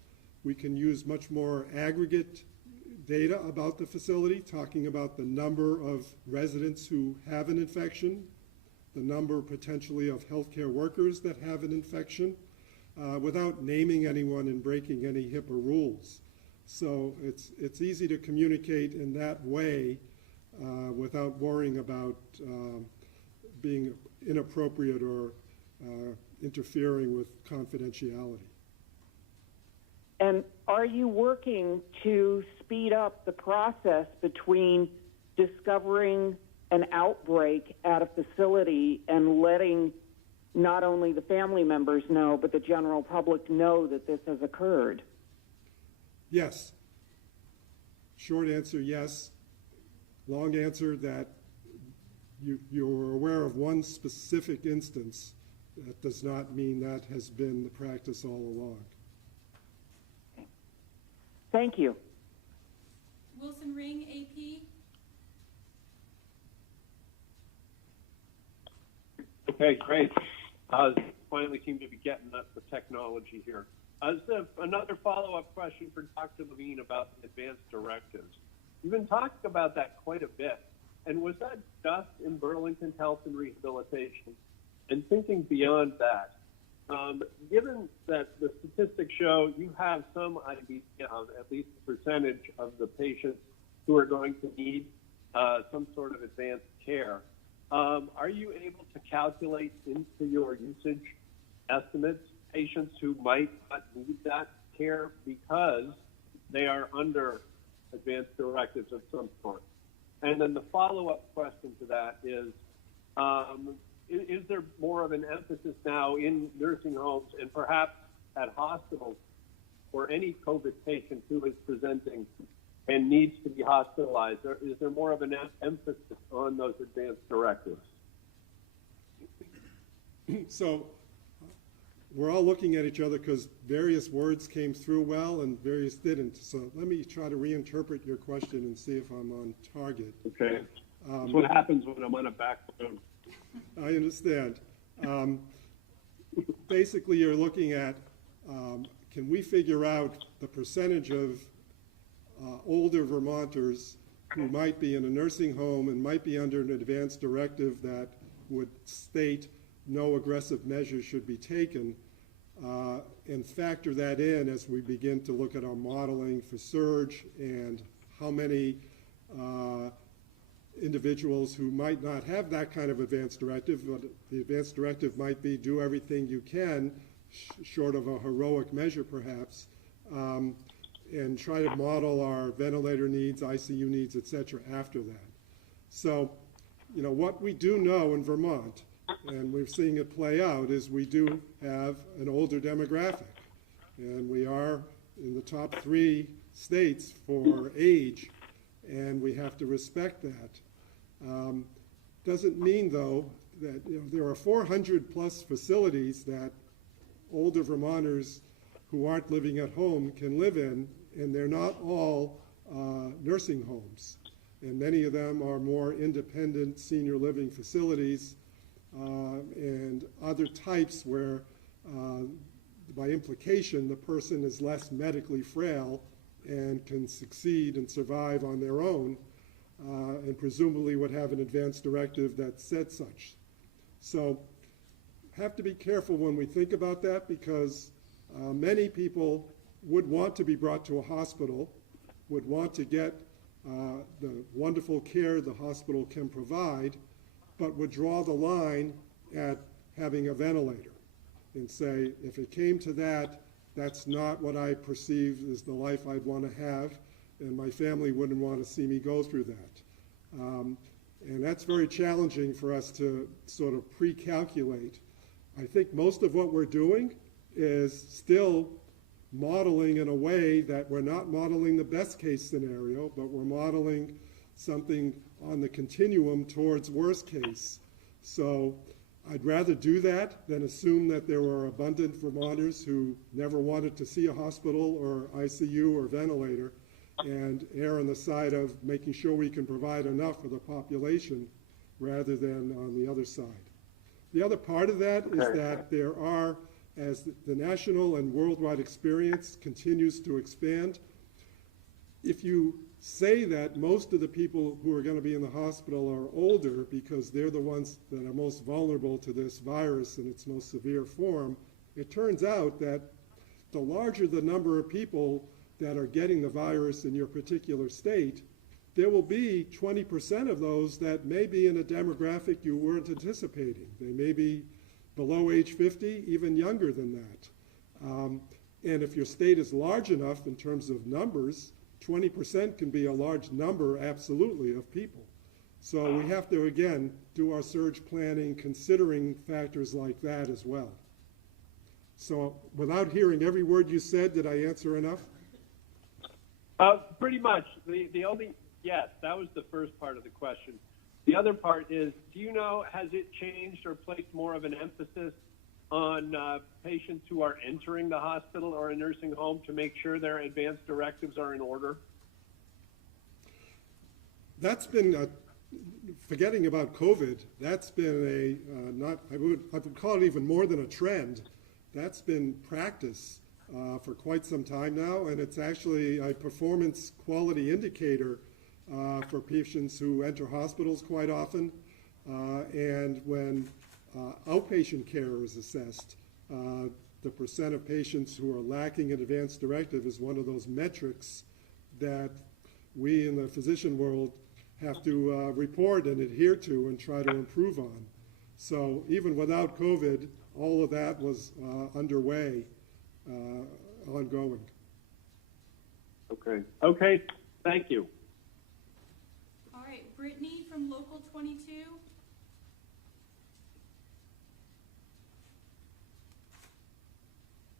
We can use much more aggregate data about the facility, talking about the number of residents who have an infection, the number potentially of healthcare workers that have an infection, without naming anyone and breaking any HIPAA rules. So it's easy to communicate in that way without worrying about being inappropriate or interfering with confidentiality. And are you working to speed up the process between discovering an outbreak at a facility and letting not only the family members know, but the general public know that this has occurred? Yes. Short answer, yes. Long answer, that you're aware of one specific instance. That does not mean that has been the practice all along. Thank you. Wilson Ring, AP. Okay, great. Finally seem to be getting the technology here. Another follow-up question for Dr. Levine about the advanced directives. You've been talking about that quite a bit. And was that just in Burlington Health and Rehabilitation? And thinking beyond that, given that the statistics show you have some idea of at least a percentage of the patients who are going to need some sort of advanced care, are you able to calculate into your usage estimates patients who might not need that care because they are under advanced directives of some sort? And then the follow-up question to that is there more of an emphasis now in nursing homes and perhaps at hospitals for any COVID patient who is presenting and needs to be hospitalized? Or is there more of an emphasis on those advanced directives? So we're all looking at each other because various words came through well and various didn't. So let me try to reinterpret your question and see if I'm on target. Okay. That's what happens when I'm on a back road. I understand. Basically, you're looking at can we figure out the percentage of older Vermonters who might be in a nursing home and might be under an advanced directive that would state no aggressive measures should be taken, and factor that in as we begin to look at our modeling for surge and how many individuals who might not have that kind of advanced directive, but the advanced directive might be do everything you can, short of a heroic measure perhaps, and try to model our ventilator needs, ICU needs, et cetera, after that. So, you know, what we do know in Vermont, and we're seeing it play out, is we do have an older demographic. And we are in the top 3 states for age, and we have to respect that. Doesn't mean, though, that there are 400 plus facilities that older Vermonters who aren't living at home can live in, and they're not all nursing homes. And many of them are more independent senior living facilities and other types where, by implication, the person is less medically frail and can succeed and survive on their own, and presumably would have an advanced directive that said such. So have to be careful when we think about that, because many people would want to be brought to a hospital, would want to get the wonderful care the hospital can provide, but would draw the line at having a ventilator and say, if it came to that, that's not what I perceive as the life I'd want to have, and my family wouldn't want to see me go through that. And that's very challenging for us to sort of pre-calculate. I think most of what we're doing is still modeling in a way that we're not modeling the best case scenario, but we're modeling something on the continuum towards worst case. So I'd rather do that than assume that there were abundant Vermonters who never wanted to see a hospital or ICU or ventilator, and err on the side of making sure we can provide enough for the population rather than on the other side. The other part of that is that there are, as the national and worldwide experience continues to expand, if you say that most of the people who are going to be in the hospital are older because they're the ones that are most vulnerable to this virus in its most severe form, it turns out that the larger the number of people that are getting the virus in your particular state, there will be 20% of those that may be in a demographic you weren't anticipating. They may be below age 50, even younger than that. And if your state is large enough in terms of numbers, 20% can be a large number, absolutely, of people. So we have to, again, do our surge planning considering factors like that as well. So without hearing every word you said, did I answer enough? Pretty much. The only, yes, that was the first part of the question. The other part is, do you know, has it changed or placed more of an emphasis on patients who are entering the hospital or a nursing home to make sure their advance directives are in order? That's been, forgetting about COVID, that's been I would call it even more than a trend. That's been practice for quite some time now, and it's actually a performance quality indicator for patients who enter hospitals quite often. And when outpatient care is assessed, the percent of patients who are lacking an advance directive is one of those metrics that we in the physician world have to report and adhere to and try to improve on. So even without COVID, all of that was underway, ongoing. Okay, thank you. All right, Brittany from Local 22.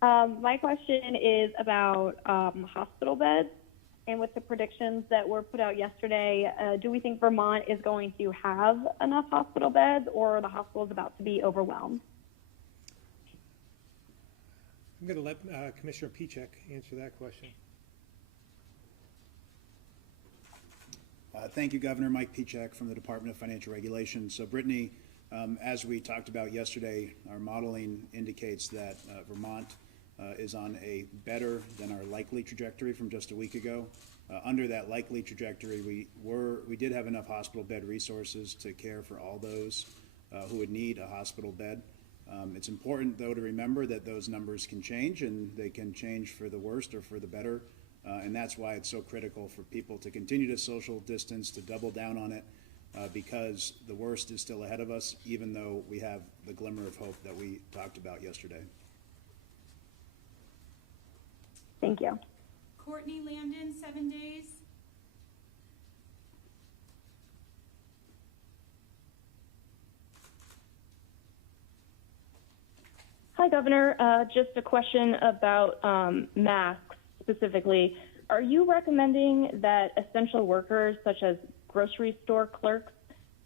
My question is about hospital beds. And with the predictions that were put out yesterday, do we think Vermont is going to have enough hospital beds, or are the hospitals about to be overwhelmed? I'm going to let Commissioner Pichek answer that question. Thank you, Governor. Mike Pichek from the Department of Financial Regulation. So, Brittany, as we talked about yesterday, our modeling indicates that Vermont is on a better than our likely trajectory from just a week ago. Under that likely trajectory, we did have enough hospital bed resources to care for all those who would need a hospital bed. It's important, though, to remember that those numbers can change, and they can change for the worst or for the better. And that's why it's so critical for people to continue to social distance, to double down on it, because the worst is still ahead of us, even though we have the glimmer of hope that we talked about yesterday. Thank you. Courtney Landon, 7 days. Hi, Governor. Just a question about masks specifically. Are you recommending that essential workers such as grocery store clerks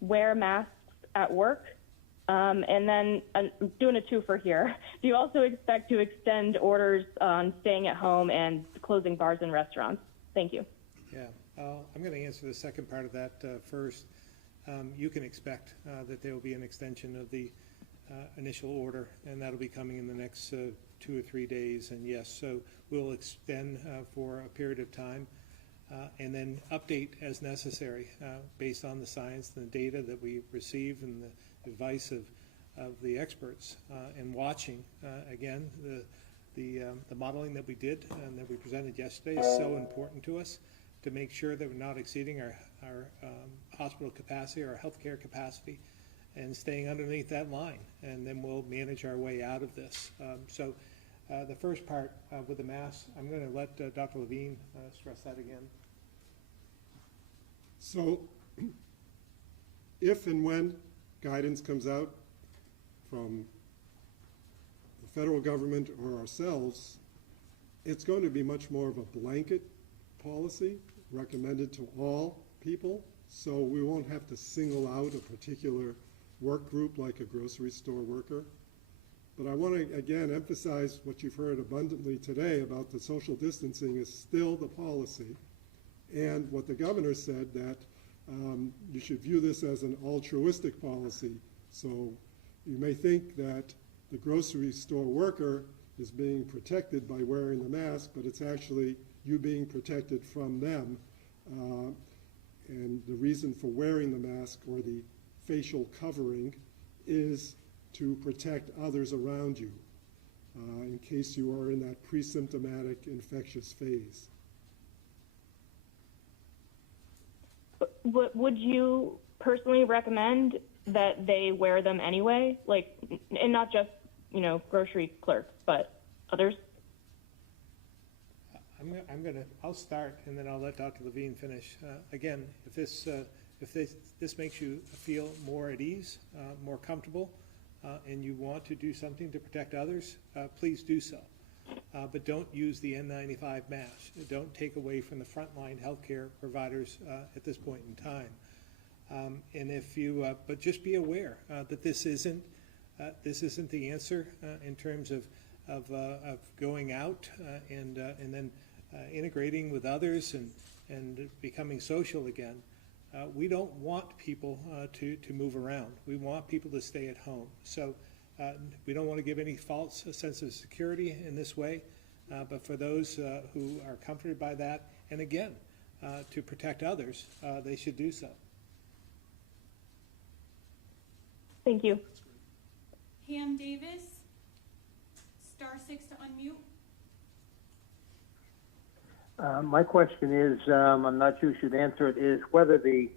wear masks at work? And then I'm doing a twofer here. Do you also expect to extend orders on staying at home and closing bars and restaurants? Thank you. Yeah, I'm going to answer the second part of that first. You can expect that there will be an extension of the initial order, and that'll be coming in the next 2 or 3 days. And yes, so we'll extend for a period of time and then update as necessary based on the science and the data that we receive and the advice of the experts, and watching again the modeling that we did and that we presented yesterday is so important to us to make sure that we're not exceeding our hospital capacity or our healthcare capacity and staying underneath that line, and then we'll manage our way out of this. So the first part with the masks, I'm going to let Dr. Levine stress that again. So if and when guidance comes out from the federal government or ourselves, it's going to be much more of a blanket policy recommended to all people, so we won't have to single out a particular work group like a grocery store worker. But I want to again emphasize what you've heard abundantly today about the social distancing is still the policy, and what the governor said, that you should view this as an altruistic policy. So you may think that the grocery store worker is being protected by wearing the mask, but it's actually you being protected from them. And the reason for wearing the mask or the facial covering is to protect others around you in case you are in that pre-symptomatic infectious phase. Would you personally recommend that they wear them anyway? Like, and not just, grocery clerks, but others? I'll start, and then I'll let Dr. Levine finish. Again, if this makes you feel more at ease, more comfortable, and you want to do something to protect others, please do so. But don't use the N95 mask. Don't take away from the frontline healthcare providers at this point in time. And if you, but just be aware that this isn't this isn't the answer in terms of going out and then integrating with others and becoming social again. We don't want people to move around. We want people to stay at home. So we don't want to give any false sense of security in this way, but for those who are comforted by that, and again, to protect others, they should do so. Thank you. Ham Davis, *6 to unmute. My question is, I'm not sure you should answer it, is whether the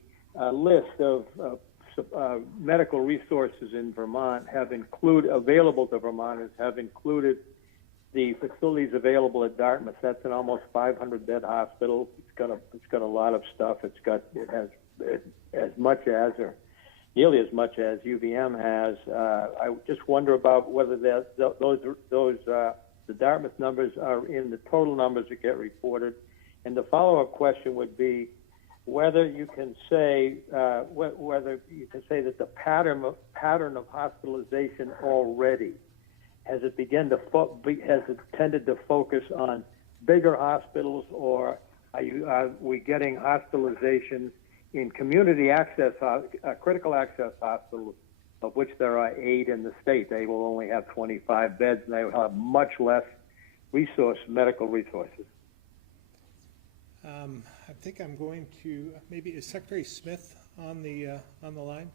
list of medical resources in Vermont available to Vermonters have included the facilities available at Dartmouth. That's an almost 500-bed hospital. It's got a lot of stuff. It has as much as, or nearly as much as UVM has. I just wonder about whether the Dartmouth numbers are in the total numbers that get reported. And the follow-up question would be whether you can say that the pattern of hospitalization already has it tended to focus on bigger hospitals, or are we getting hospitalizations in community access, critical access hospitals, of which there are 8 in the state? They will only have 25 beds, and they will have much less medical resources. I think I'm going to, maybe, is Secretary Smith on the line?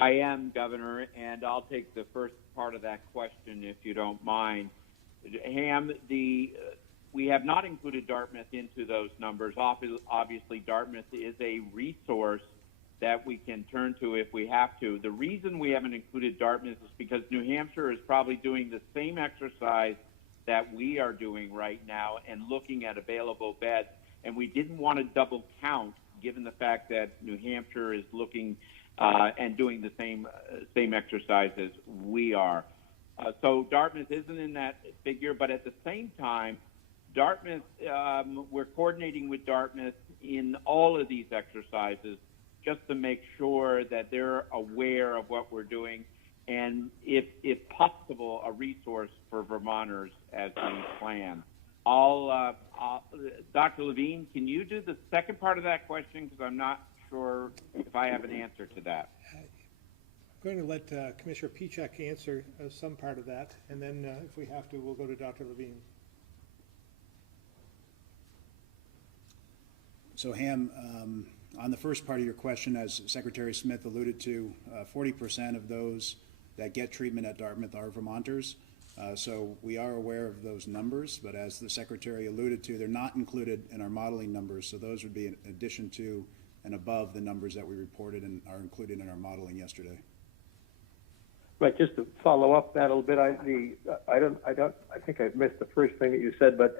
I am, Governor, and I'll take the first part of that question, if you don't mind. Ham, we have not included Dartmouth into those numbers. Obviously, Dartmouth is a resource that we can turn to if we have to. The reason we haven't included Dartmouth is because New Hampshire is probably doing the same exercise that we are doing right now and looking at available beds. And we didn't want to double count, given the fact that New Hampshire is looking and doing the same exercise as we are. So Dartmouth isn't in that figure, but at the same time, Dartmouth, we're coordinating with Dartmouth in all of these exercises just to make sure that they're aware of what we're doing and, if possible, a resource for Vermonters as we plan. Dr. Levine, can you do the second part of that question? Because I'm not sure if I have an answer to that. I'm going to let Commissioner Pichek answer some part of that, and then if we have to, we'll go to Dr. Levine. So, Ham, on the first part of your question, as Secretary Smith alluded to, 40% of those that get treatment at Dartmouth are Vermonters. So we are aware of those numbers, but as the Secretary alluded to, they're not included in our modeling numbers, so those would be in addition to and above the numbers that we reported and are included in our modeling yesterday. Right, just to follow up that a little bit, I think I missed the first thing that you said, but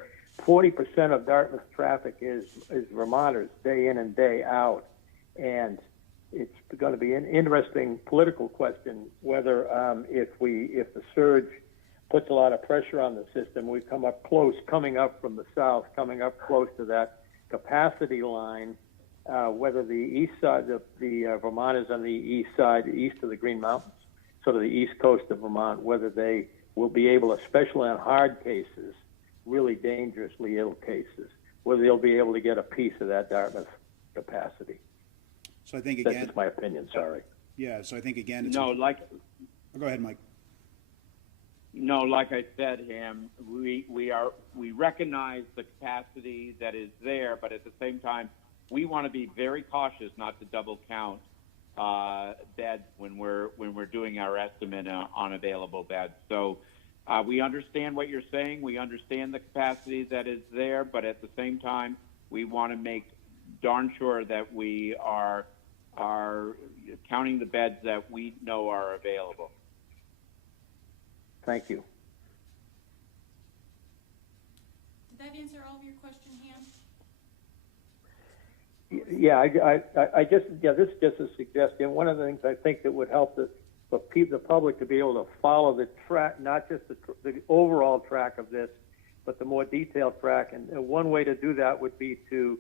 40% of Dartmouth traffic is Vermonters day in and day out, and it's going to be an interesting political question whether if the surge puts a lot of pressure on the system, we coming up from the south, coming up close to that capacity line, whether the east side, the Vermonters on the east side, east of the Green Mountains, sort of the east coast of Vermont, whether they will be able, especially on hard cases, really dangerously ill cases, whether they'll be able to get a piece of that Dartmouth capacity. So I think, again, that's just my opinion. Sorry. Yeah. So I think, again, it's go ahead, Mike. No, like I said, Ham, we recognize the capacity that is there, but at the same time, we want to be very cautious not to double count beds when we're doing our estimate on available beds. So we understand what you're saying. We understand the capacity that is there, but at the same time, we want to make darn sure that we are counting the beds that we know are available. Thank you. Did that answer all of your question, Ham? Yeah, this is just a suggestion. One of the things I think that would help the public to be able to follow the track, not just the overall track of this, but the more detailed track. And one way to do that would be to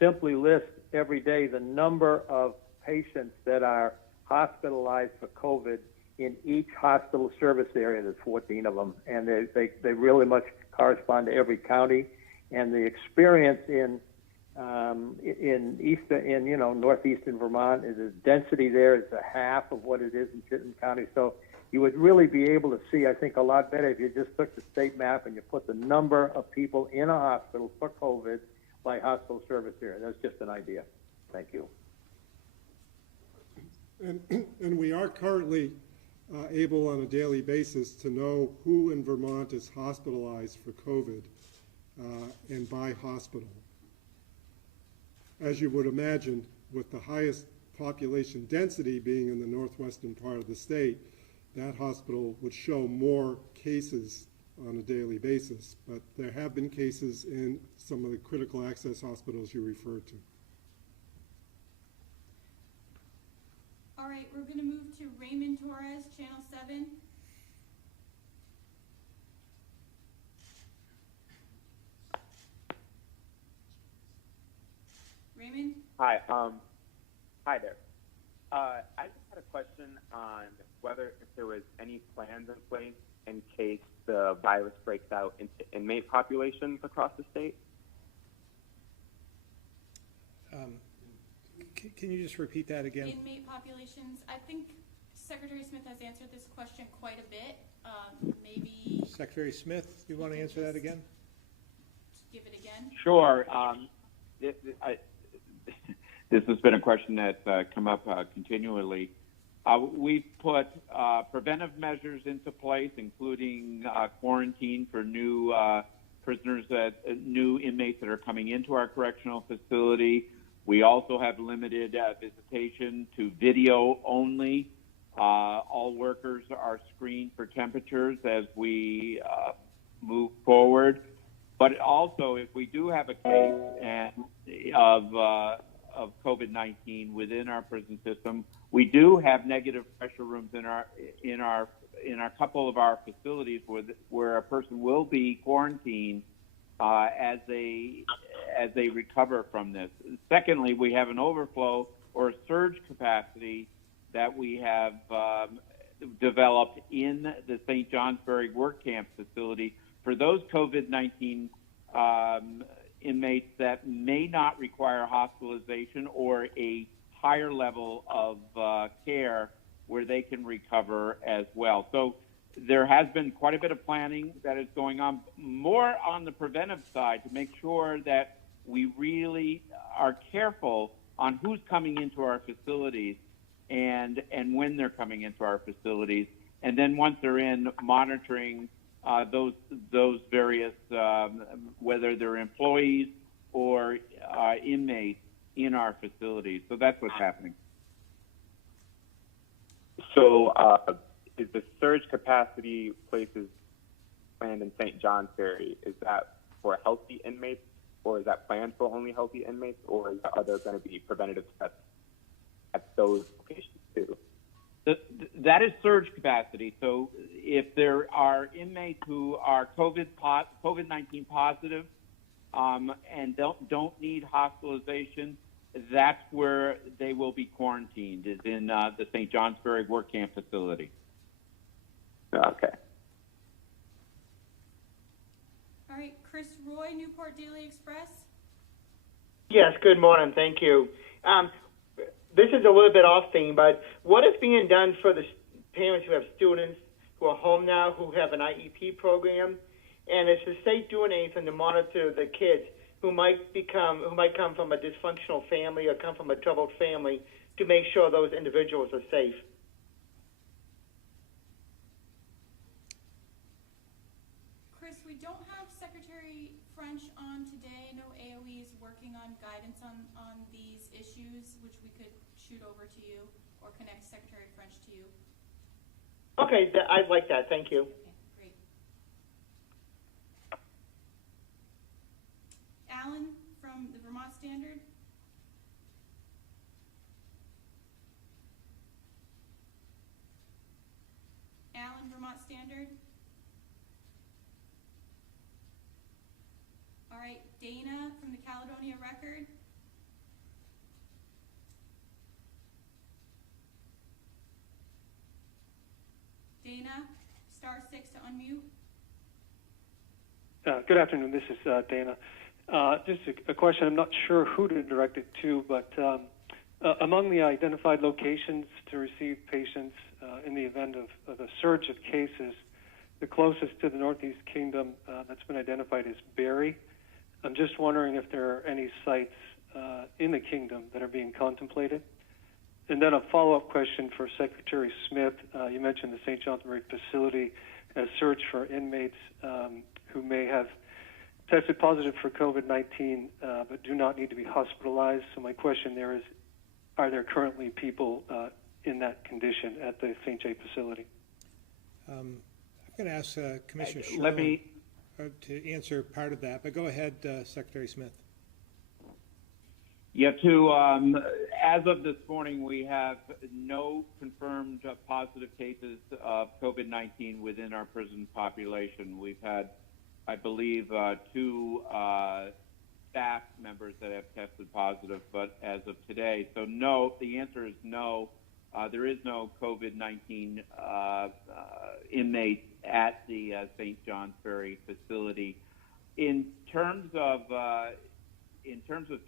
simply list every day the number of patients that are hospitalized for COVID in each hospital service area. There's 14 of them, and they really much correspond to every county. And the experience in northeastern Vermont is the density there is a half of what it is in Chittenden County. So you would really be able to see, I think, a lot better if you just took the state map and you put the number of people in a hospital for COVID by hospital service area. That's just an idea. Thank you. And we are currently able on a daily basis to know who in Vermont is hospitalized for COVID and by hospital. As you would imagine, with the highest population density being in the northwestern part of the state, that hospital would show more cases on a daily basis. But there have been cases in some of the critical access hospitals you referred to. All right, we're going to move to Raymond Torres, Channel 7. Raymond? Hi. Hi there. I just had a question on whether if there was any plans in place in case the virus breaks out into inmate populations across the state. Can you just repeat that again? Inmate populations. I think Secretary Smith has answered this question quite a bit. Maybe Secretary Smith, do you want to answer that again? give it again. Sure. This has been a question that's come up continually. We've put preventive measures into place, including quarantine for new prisoners, new inmates that are coming into our correctional facility. We also have limited visitation to video only. All workers are screened for temperatures as we move forward. But also, if we do have a case of COVID-19 within our prison system, we do have negative pressure rooms in our couple of our facilities where a person will be quarantined as they recover from this. Secondly, we have an overflow or a surge capacity that we have developed in the St. Johnsbury work camp facility for those COVID-19 inmates that may not require hospitalization or a higher level of care where they can recover as well. So there has been quite a bit of planning that is going on, more on the preventive side, to make sure that we really are careful on who's coming into our facilities and when they're coming into our facilities. And then once they're in, monitoring those various, whether they're employees or inmates in our facilities. So that's what's happening. So is the surge capacity places planned in St. Johnsbury, is that for healthy inmates, or is that planned for only healthy inmates, or are there going to be preventative steps at those locations too? That is surge capacity. So if there are inmates who are COVID-19 positive and don't need hospitalization, that's where they will be quarantined, is in the St. Johnsbury work camp facility. Okay. All right, Chris Roy, Newport Daily Express. Yes, good morning. Thank you. This is a little bit off theme, but what is being done for the parents who have students who are home now who have an IEP program? And is the state doing anything to monitor the kids who might come from a dysfunctional family or come from a troubled family to make sure those individuals are safe? Chris, we don't have Secretary French on today. I know AOE is working on guidance on these issues, which we could shoot over to you or connect Secretary French to you. Okay, I'd like that. Thank you. Okay, great. Alan from the Vermont Standard. Alan, Vermont Standard. All right, Dana from the Caledonia Record. star 6 to unmute. Good afternoon. This is Dana. Just a question. I'm not sure who to direct it to, but among the identified locations to receive patients in the event of a surge of cases, the closest to the Northeast Kingdom that's been identified is Barrie. I'm just wondering if there are any sites in the kingdom that are being contemplated. And then a follow-up question for Secretary Smith. You mentioned the St. John's Wort facility as search for inmates who may have tested positive for COVID-19 but do not need to be hospitalized. So my question there is, are there currently people in that condition at the St. J facility? I'm going to ask Commissioner Let Sherlin me- to answer part of that, but go ahead, Secretary Smith. Yeah, as of this morning, we have no confirmed positive cases of COVID-19 within our prison population. We've had, I believe, 2 staff members that have tested positive, but as of today, so no, the answer is no. There is no COVID-19 inmate at the St. John's Ferry facility. In terms of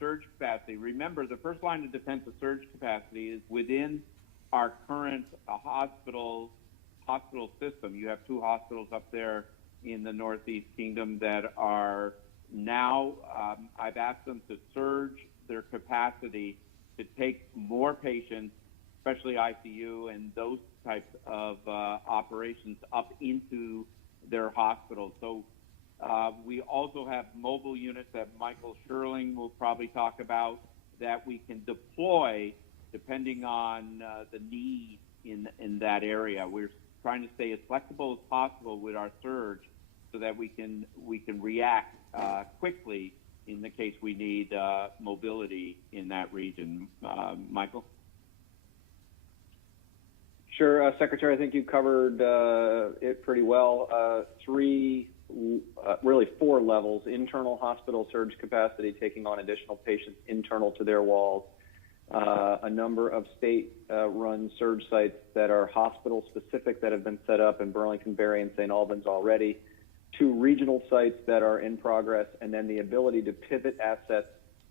surge capacity, remember the first line of defense of surge capacity is within our current hospital system. You have 2 hospitals up there in the Northeast Kingdom that are now, I've asked them to surge their capacity to take more patients, especially ICU and those types of operations up into their hospitals. So we also have mobile units that Michael Sherling will probably talk about that we can deploy depending on the need in that area. We're trying to stay as flexible as possible with our surge so that we can react quickly in the case we need mobility in that region. Michael? Sure, Secretary, I think you covered it pretty well. 4 levels: internal hospital surge capacity, taking on additional patients internal to their walls, a number of state-run surge sites that are hospital-specific that have been set up in Burlington, Barrie, and St. Albans already, 2 regional sites that are in progress, and then the ability to pivot assets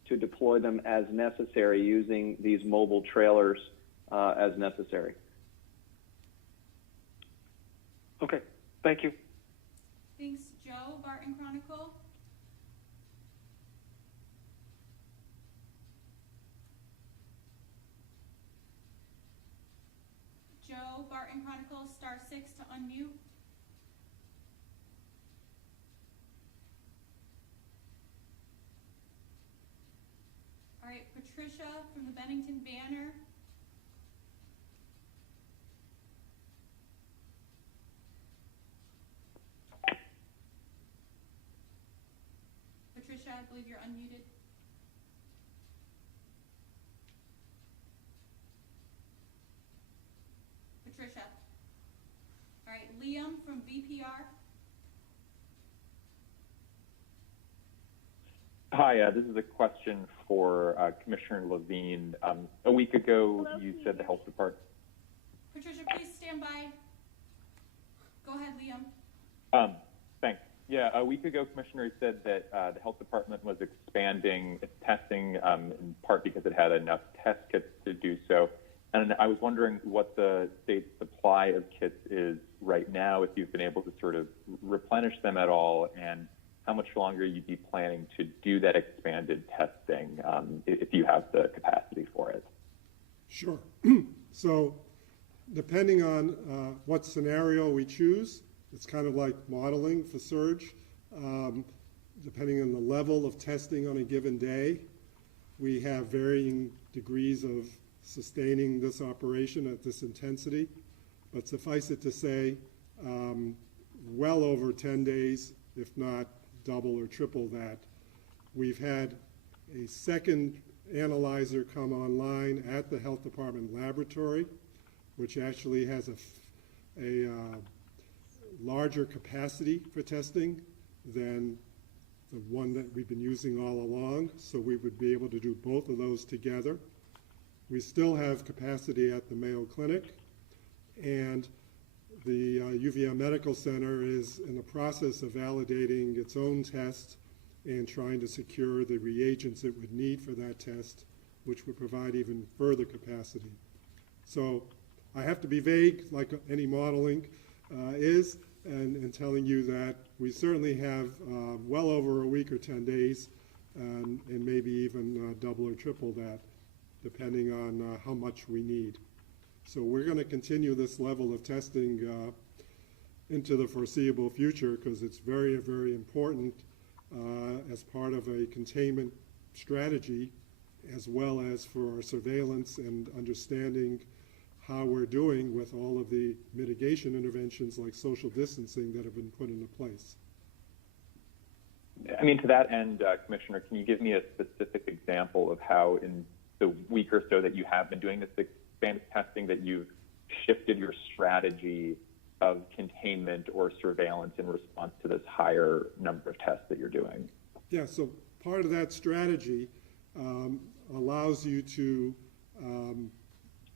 to deploy them as necessary using these mobile trailers as necessary. Okay, thank you. Thanks, Joe. Barton Chronicle. Joe, Barton Chronicle, star 6 to unmute. All right, Patricia from the Bennington Banner. Patricia, I believe you're unmuted. Patricia. All right, Liam from VPR. Hi, this is a question for Commissioner Levine. A week ago, you said the health department. Patricia, please stand by. Go ahead, Liam. Thanks. Yeah, a week ago, Commissioner said that the health department was expanding its testing in part because it had enough test kits to do so. And I was wondering what the state's supply of kits is right now, if you've been able to sort of replenish them at all, and how much longer you'd be planning to do that expanded testing if you have the capacity for it. Sure. So depending on what scenario we choose, it's kind of like modeling for surge. Depending on the level of testing on a given day, we have varying degrees of sustaining this operation at this intensity. But suffice it to say, well over 10 days, if not double or triple that. We've had a second analyzer come online at the health department laboratory, which actually has a larger capacity for testing than the one that we've been using all along, so we would be able to do both of those together. We still have capacity at the Mayo Clinic, and the UVM Medical Center is in the process of validating its own test and trying to secure the reagents it would need for that test, which would provide even further capacity. So I have to be vague, like any modeling is, and telling you that we certainly have well over a week or 10 days, and maybe even double or triple that, depending on how much we need. So we're going to continue this level of testing into the foreseeable future, because it's very, very important as part of a containment strategy, as well as for our surveillance and understanding how we're doing with all of the mitigation interventions like social distancing that have been put into place. I mean, to that end, Commissioner, can you give me a specific example of how in the week or so that you have been doing this expanded testing that you've shifted your strategy of containment or surveillance in response to this higher number of tests that you're doing? Yeah, so part of that strategy allows you to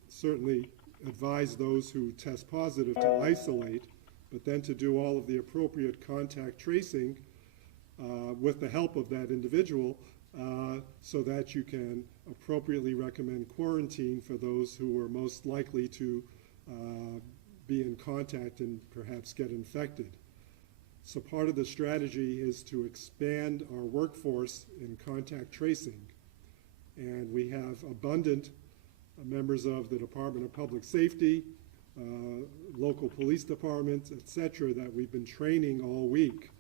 certainly advise those who test positive to isolate, but then to do all of the appropriate contact tracing with the help of that individual so that you can appropriately recommend quarantine for those who are most likely to be in contact and perhaps get infected. So part of the strategy is to expand our workforce in contact tracing. And we have abundant members of the Department of Public Safety, local police departments, et cetera, that we've been training all week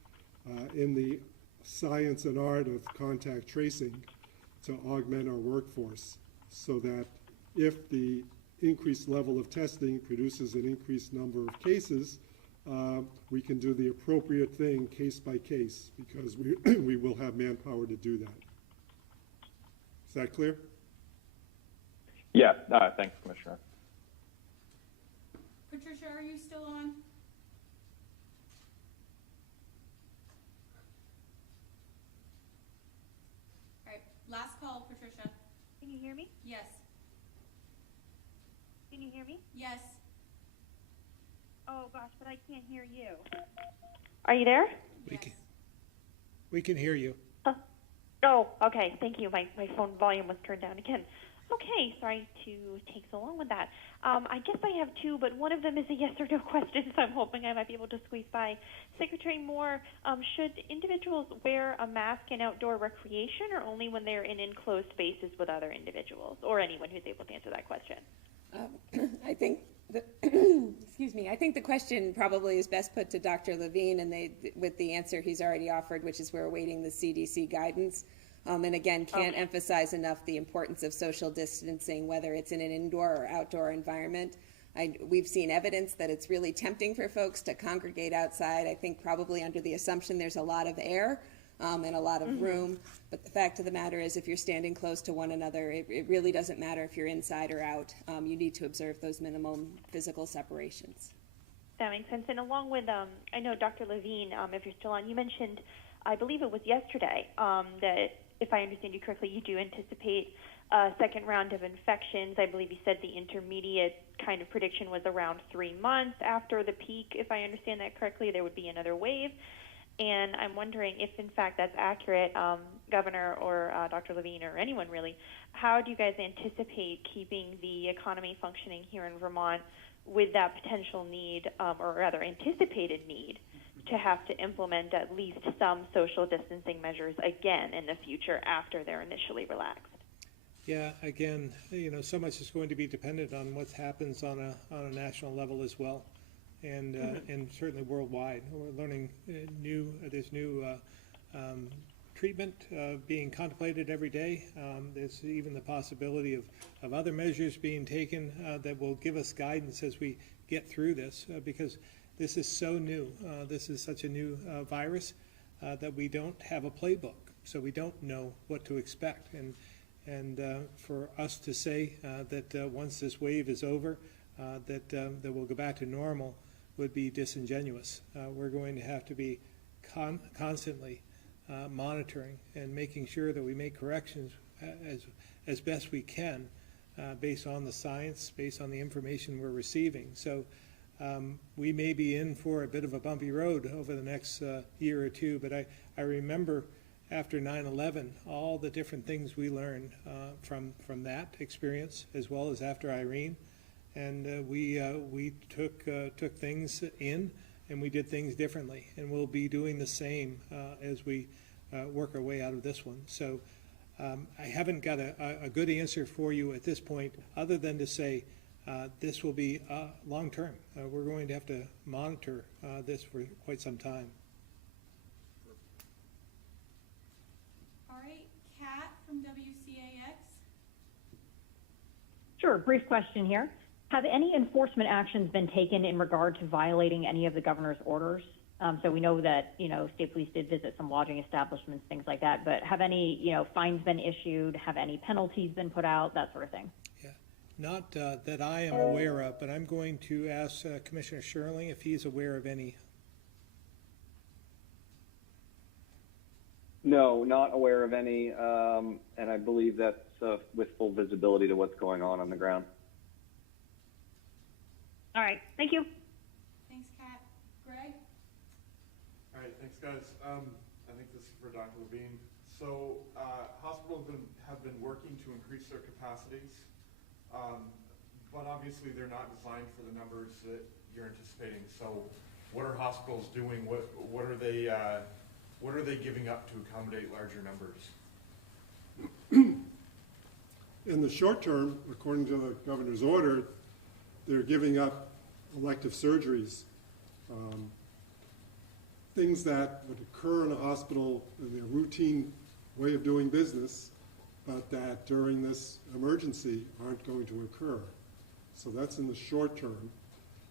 in the science and art of contact tracing to augment our workforce, so that if the increased level of testing produces an increased number of cases, we can do the appropriate thing case by case, because we will have manpower to do that. Is that clear? Yeah, thanks, Commissioner. Patricia, are you still on? All right, last call, Patricia. Can you hear me? Yes. Can you hear me? Yes. Oh gosh, but I can't hear you. Are you there? We can hear you. Oh, okay. Thank you. My phone volume was turned down again. Okay, sorry to take so long with that. I guess I have two, but one of them is a yes or no question, so I'm hoping I might be able to squeeze by. Secretary Moore, should individuals wear a mask in outdoor recreation, or only when they're in enclosed spaces with other individuals, or anyone who's able to answer that question? I think excuse me. I think the question probably is best put to Dr. Levine, and with the answer he's already offered, which is we're awaiting the CDC guidance. And again, can't emphasize enough the importance of social distancing, whether it's in an indoor or outdoor environment. We've seen evidence that it's really tempting for folks to congregate outside. I think probably under the assumption there's a lot of air and a lot of room. But the fact of the matter is, if you're standing close to one another, it really doesn't matter if you're inside or out. You need to observe those minimum physical separations. That makes sense. And along with, I know Dr. Levine, if you're still on, you mentioned, I believe it was yesterday, that if I understand you correctly, you do anticipate a second round of infections. I believe you said the intermediate kind of prediction was around 3 months after the peak. If I understand that correctly, there would be another wave. And I'm wondering if, in fact, that's accurate, Governor or Dr. Levine or anyone really, how do you guys anticipate keeping the economy functioning here in Vermont with that potential need, or rather anticipated need, to have to implement at least some social distancing measures again in the future after they're initially relaxed? Yeah, again, so much is going to be dependent on what happens on a national level as well, and and certainly worldwide. We're learning there's new treatment being contemplated every day. There's even the possibility of other measures being taken that will give us guidance as we get through this, because this is so new. This is such a new virus that we don't have a playbook, so we don't know what to expect. And for us to say that once this wave is over, that we'll go back to normal would be disingenuous. We're going to have to be constantly monitoring and making sure that we make corrections as best we can based on the science, based on the information we're receiving. So we may be in for a bit of a bumpy road over the next year or two, but I remember after 9/11, all the different things we learned from that experience, as well as after Irene, and we took things in, and we did things differently, and we'll be doing the same as we work our way out of this one. So I haven't got a good answer for you at this point, other than to say this will be long term. We're going to have to monitor this for quite some time. Kat from WCAX. Sure, brief question here. Have any enforcement actions been taken in regard to violating any of the governor's orders? So we know that, state police did visit some lodging establishments, things like that, but have any, fines been issued? Have any penalties been put out? That sort of thing? Yeah, not that I am aware of, but I'm going to ask Commissioner Sherling if he's aware of any. No, not aware of any, and I believe that's with full visibility to what's going on the ground. All right, thank you. Thanks, Kat. Greg? All right, thanks, guys. I think this is for Dr. Levine. So hospitals have been working to increase their capacities, but obviously they're not designed for the numbers that you're anticipating. So what are hospitals doing? What are they giving up to accommodate larger numbers? In the short term, according to the governor's order, they're giving up elective surgeries, things that would occur in a hospital in their routine way of doing business, but that during this emergency aren't going to occur. So that's in the short term.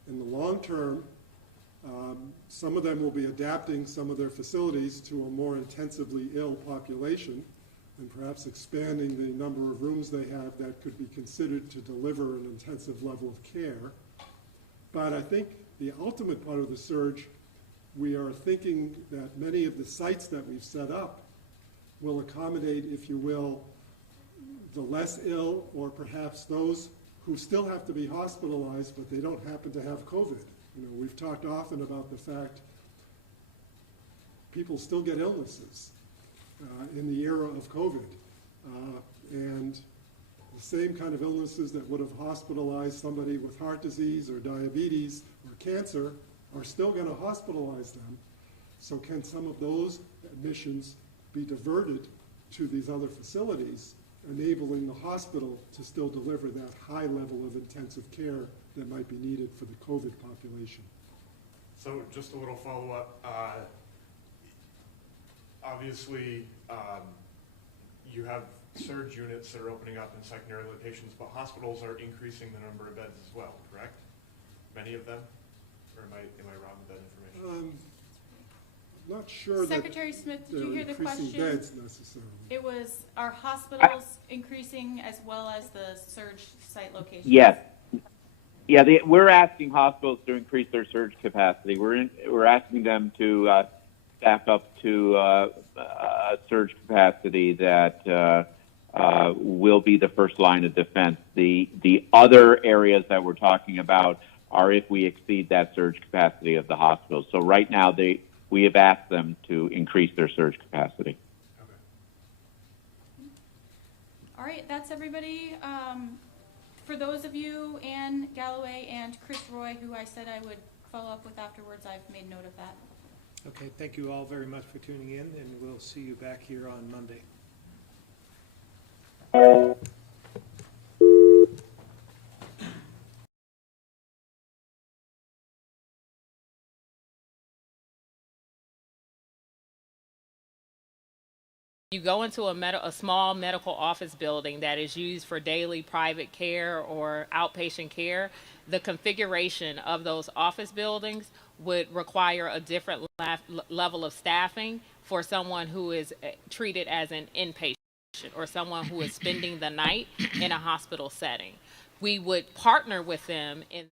In the long term, some of them will be adapting some of their facilities to a more intensively ill population and perhaps expanding the number of rooms they have that could be considered to deliver an intensive level of care. But I think the ultimate part of the surge, we are thinking that many of the sites that we've set up will accommodate, if you will, the less ill or perhaps those who still have to be hospitalized but they don't happen to have COVID. We've talked often about the fact people still get illnesses in the era of COVID. And the same kind of illnesses that would have hospitalized somebody with heart disease or diabetes or cancer are still going to hospitalize them. So can some of those admissions be diverted to these other facilities, enabling the hospital to still deliver that high level of intensive care that might be needed for the COVID population? So just a little follow-up. Obviously, you have surge units that are opening up in secondary locations, but hospitals are increasing the number of beds as well, correct? Many of them? Or am I wrong with that information? Not sure Secretary that Smith, did you hear the increasing question? beds necessarily. It was, are hospitals increasing as well as the surge site locations? Yes. Yeah, we're asking hospitals to increase their surge capacity. We're asking them to staff up to a surge capacity that will be the first line of defense. The other areas that we're talking about are if we exceed that surge capacity of the hospitals. So right now, we have asked them to increase their surge capacity. All right, that's everybody. For those of you, Ann Galloway and Chris Roy, who I said I would follow up with afterwards, I've made note of that. Okay, thank you all very much for tuning in, and we'll see you back here on Monday. You go into a small medical office building that is used for daily private care or outpatient care, the configuration of those office buildings would require a different level of staffing for someone who is treated as an inpatient or someone who is spending the night in a hospital setting. We would partner with them in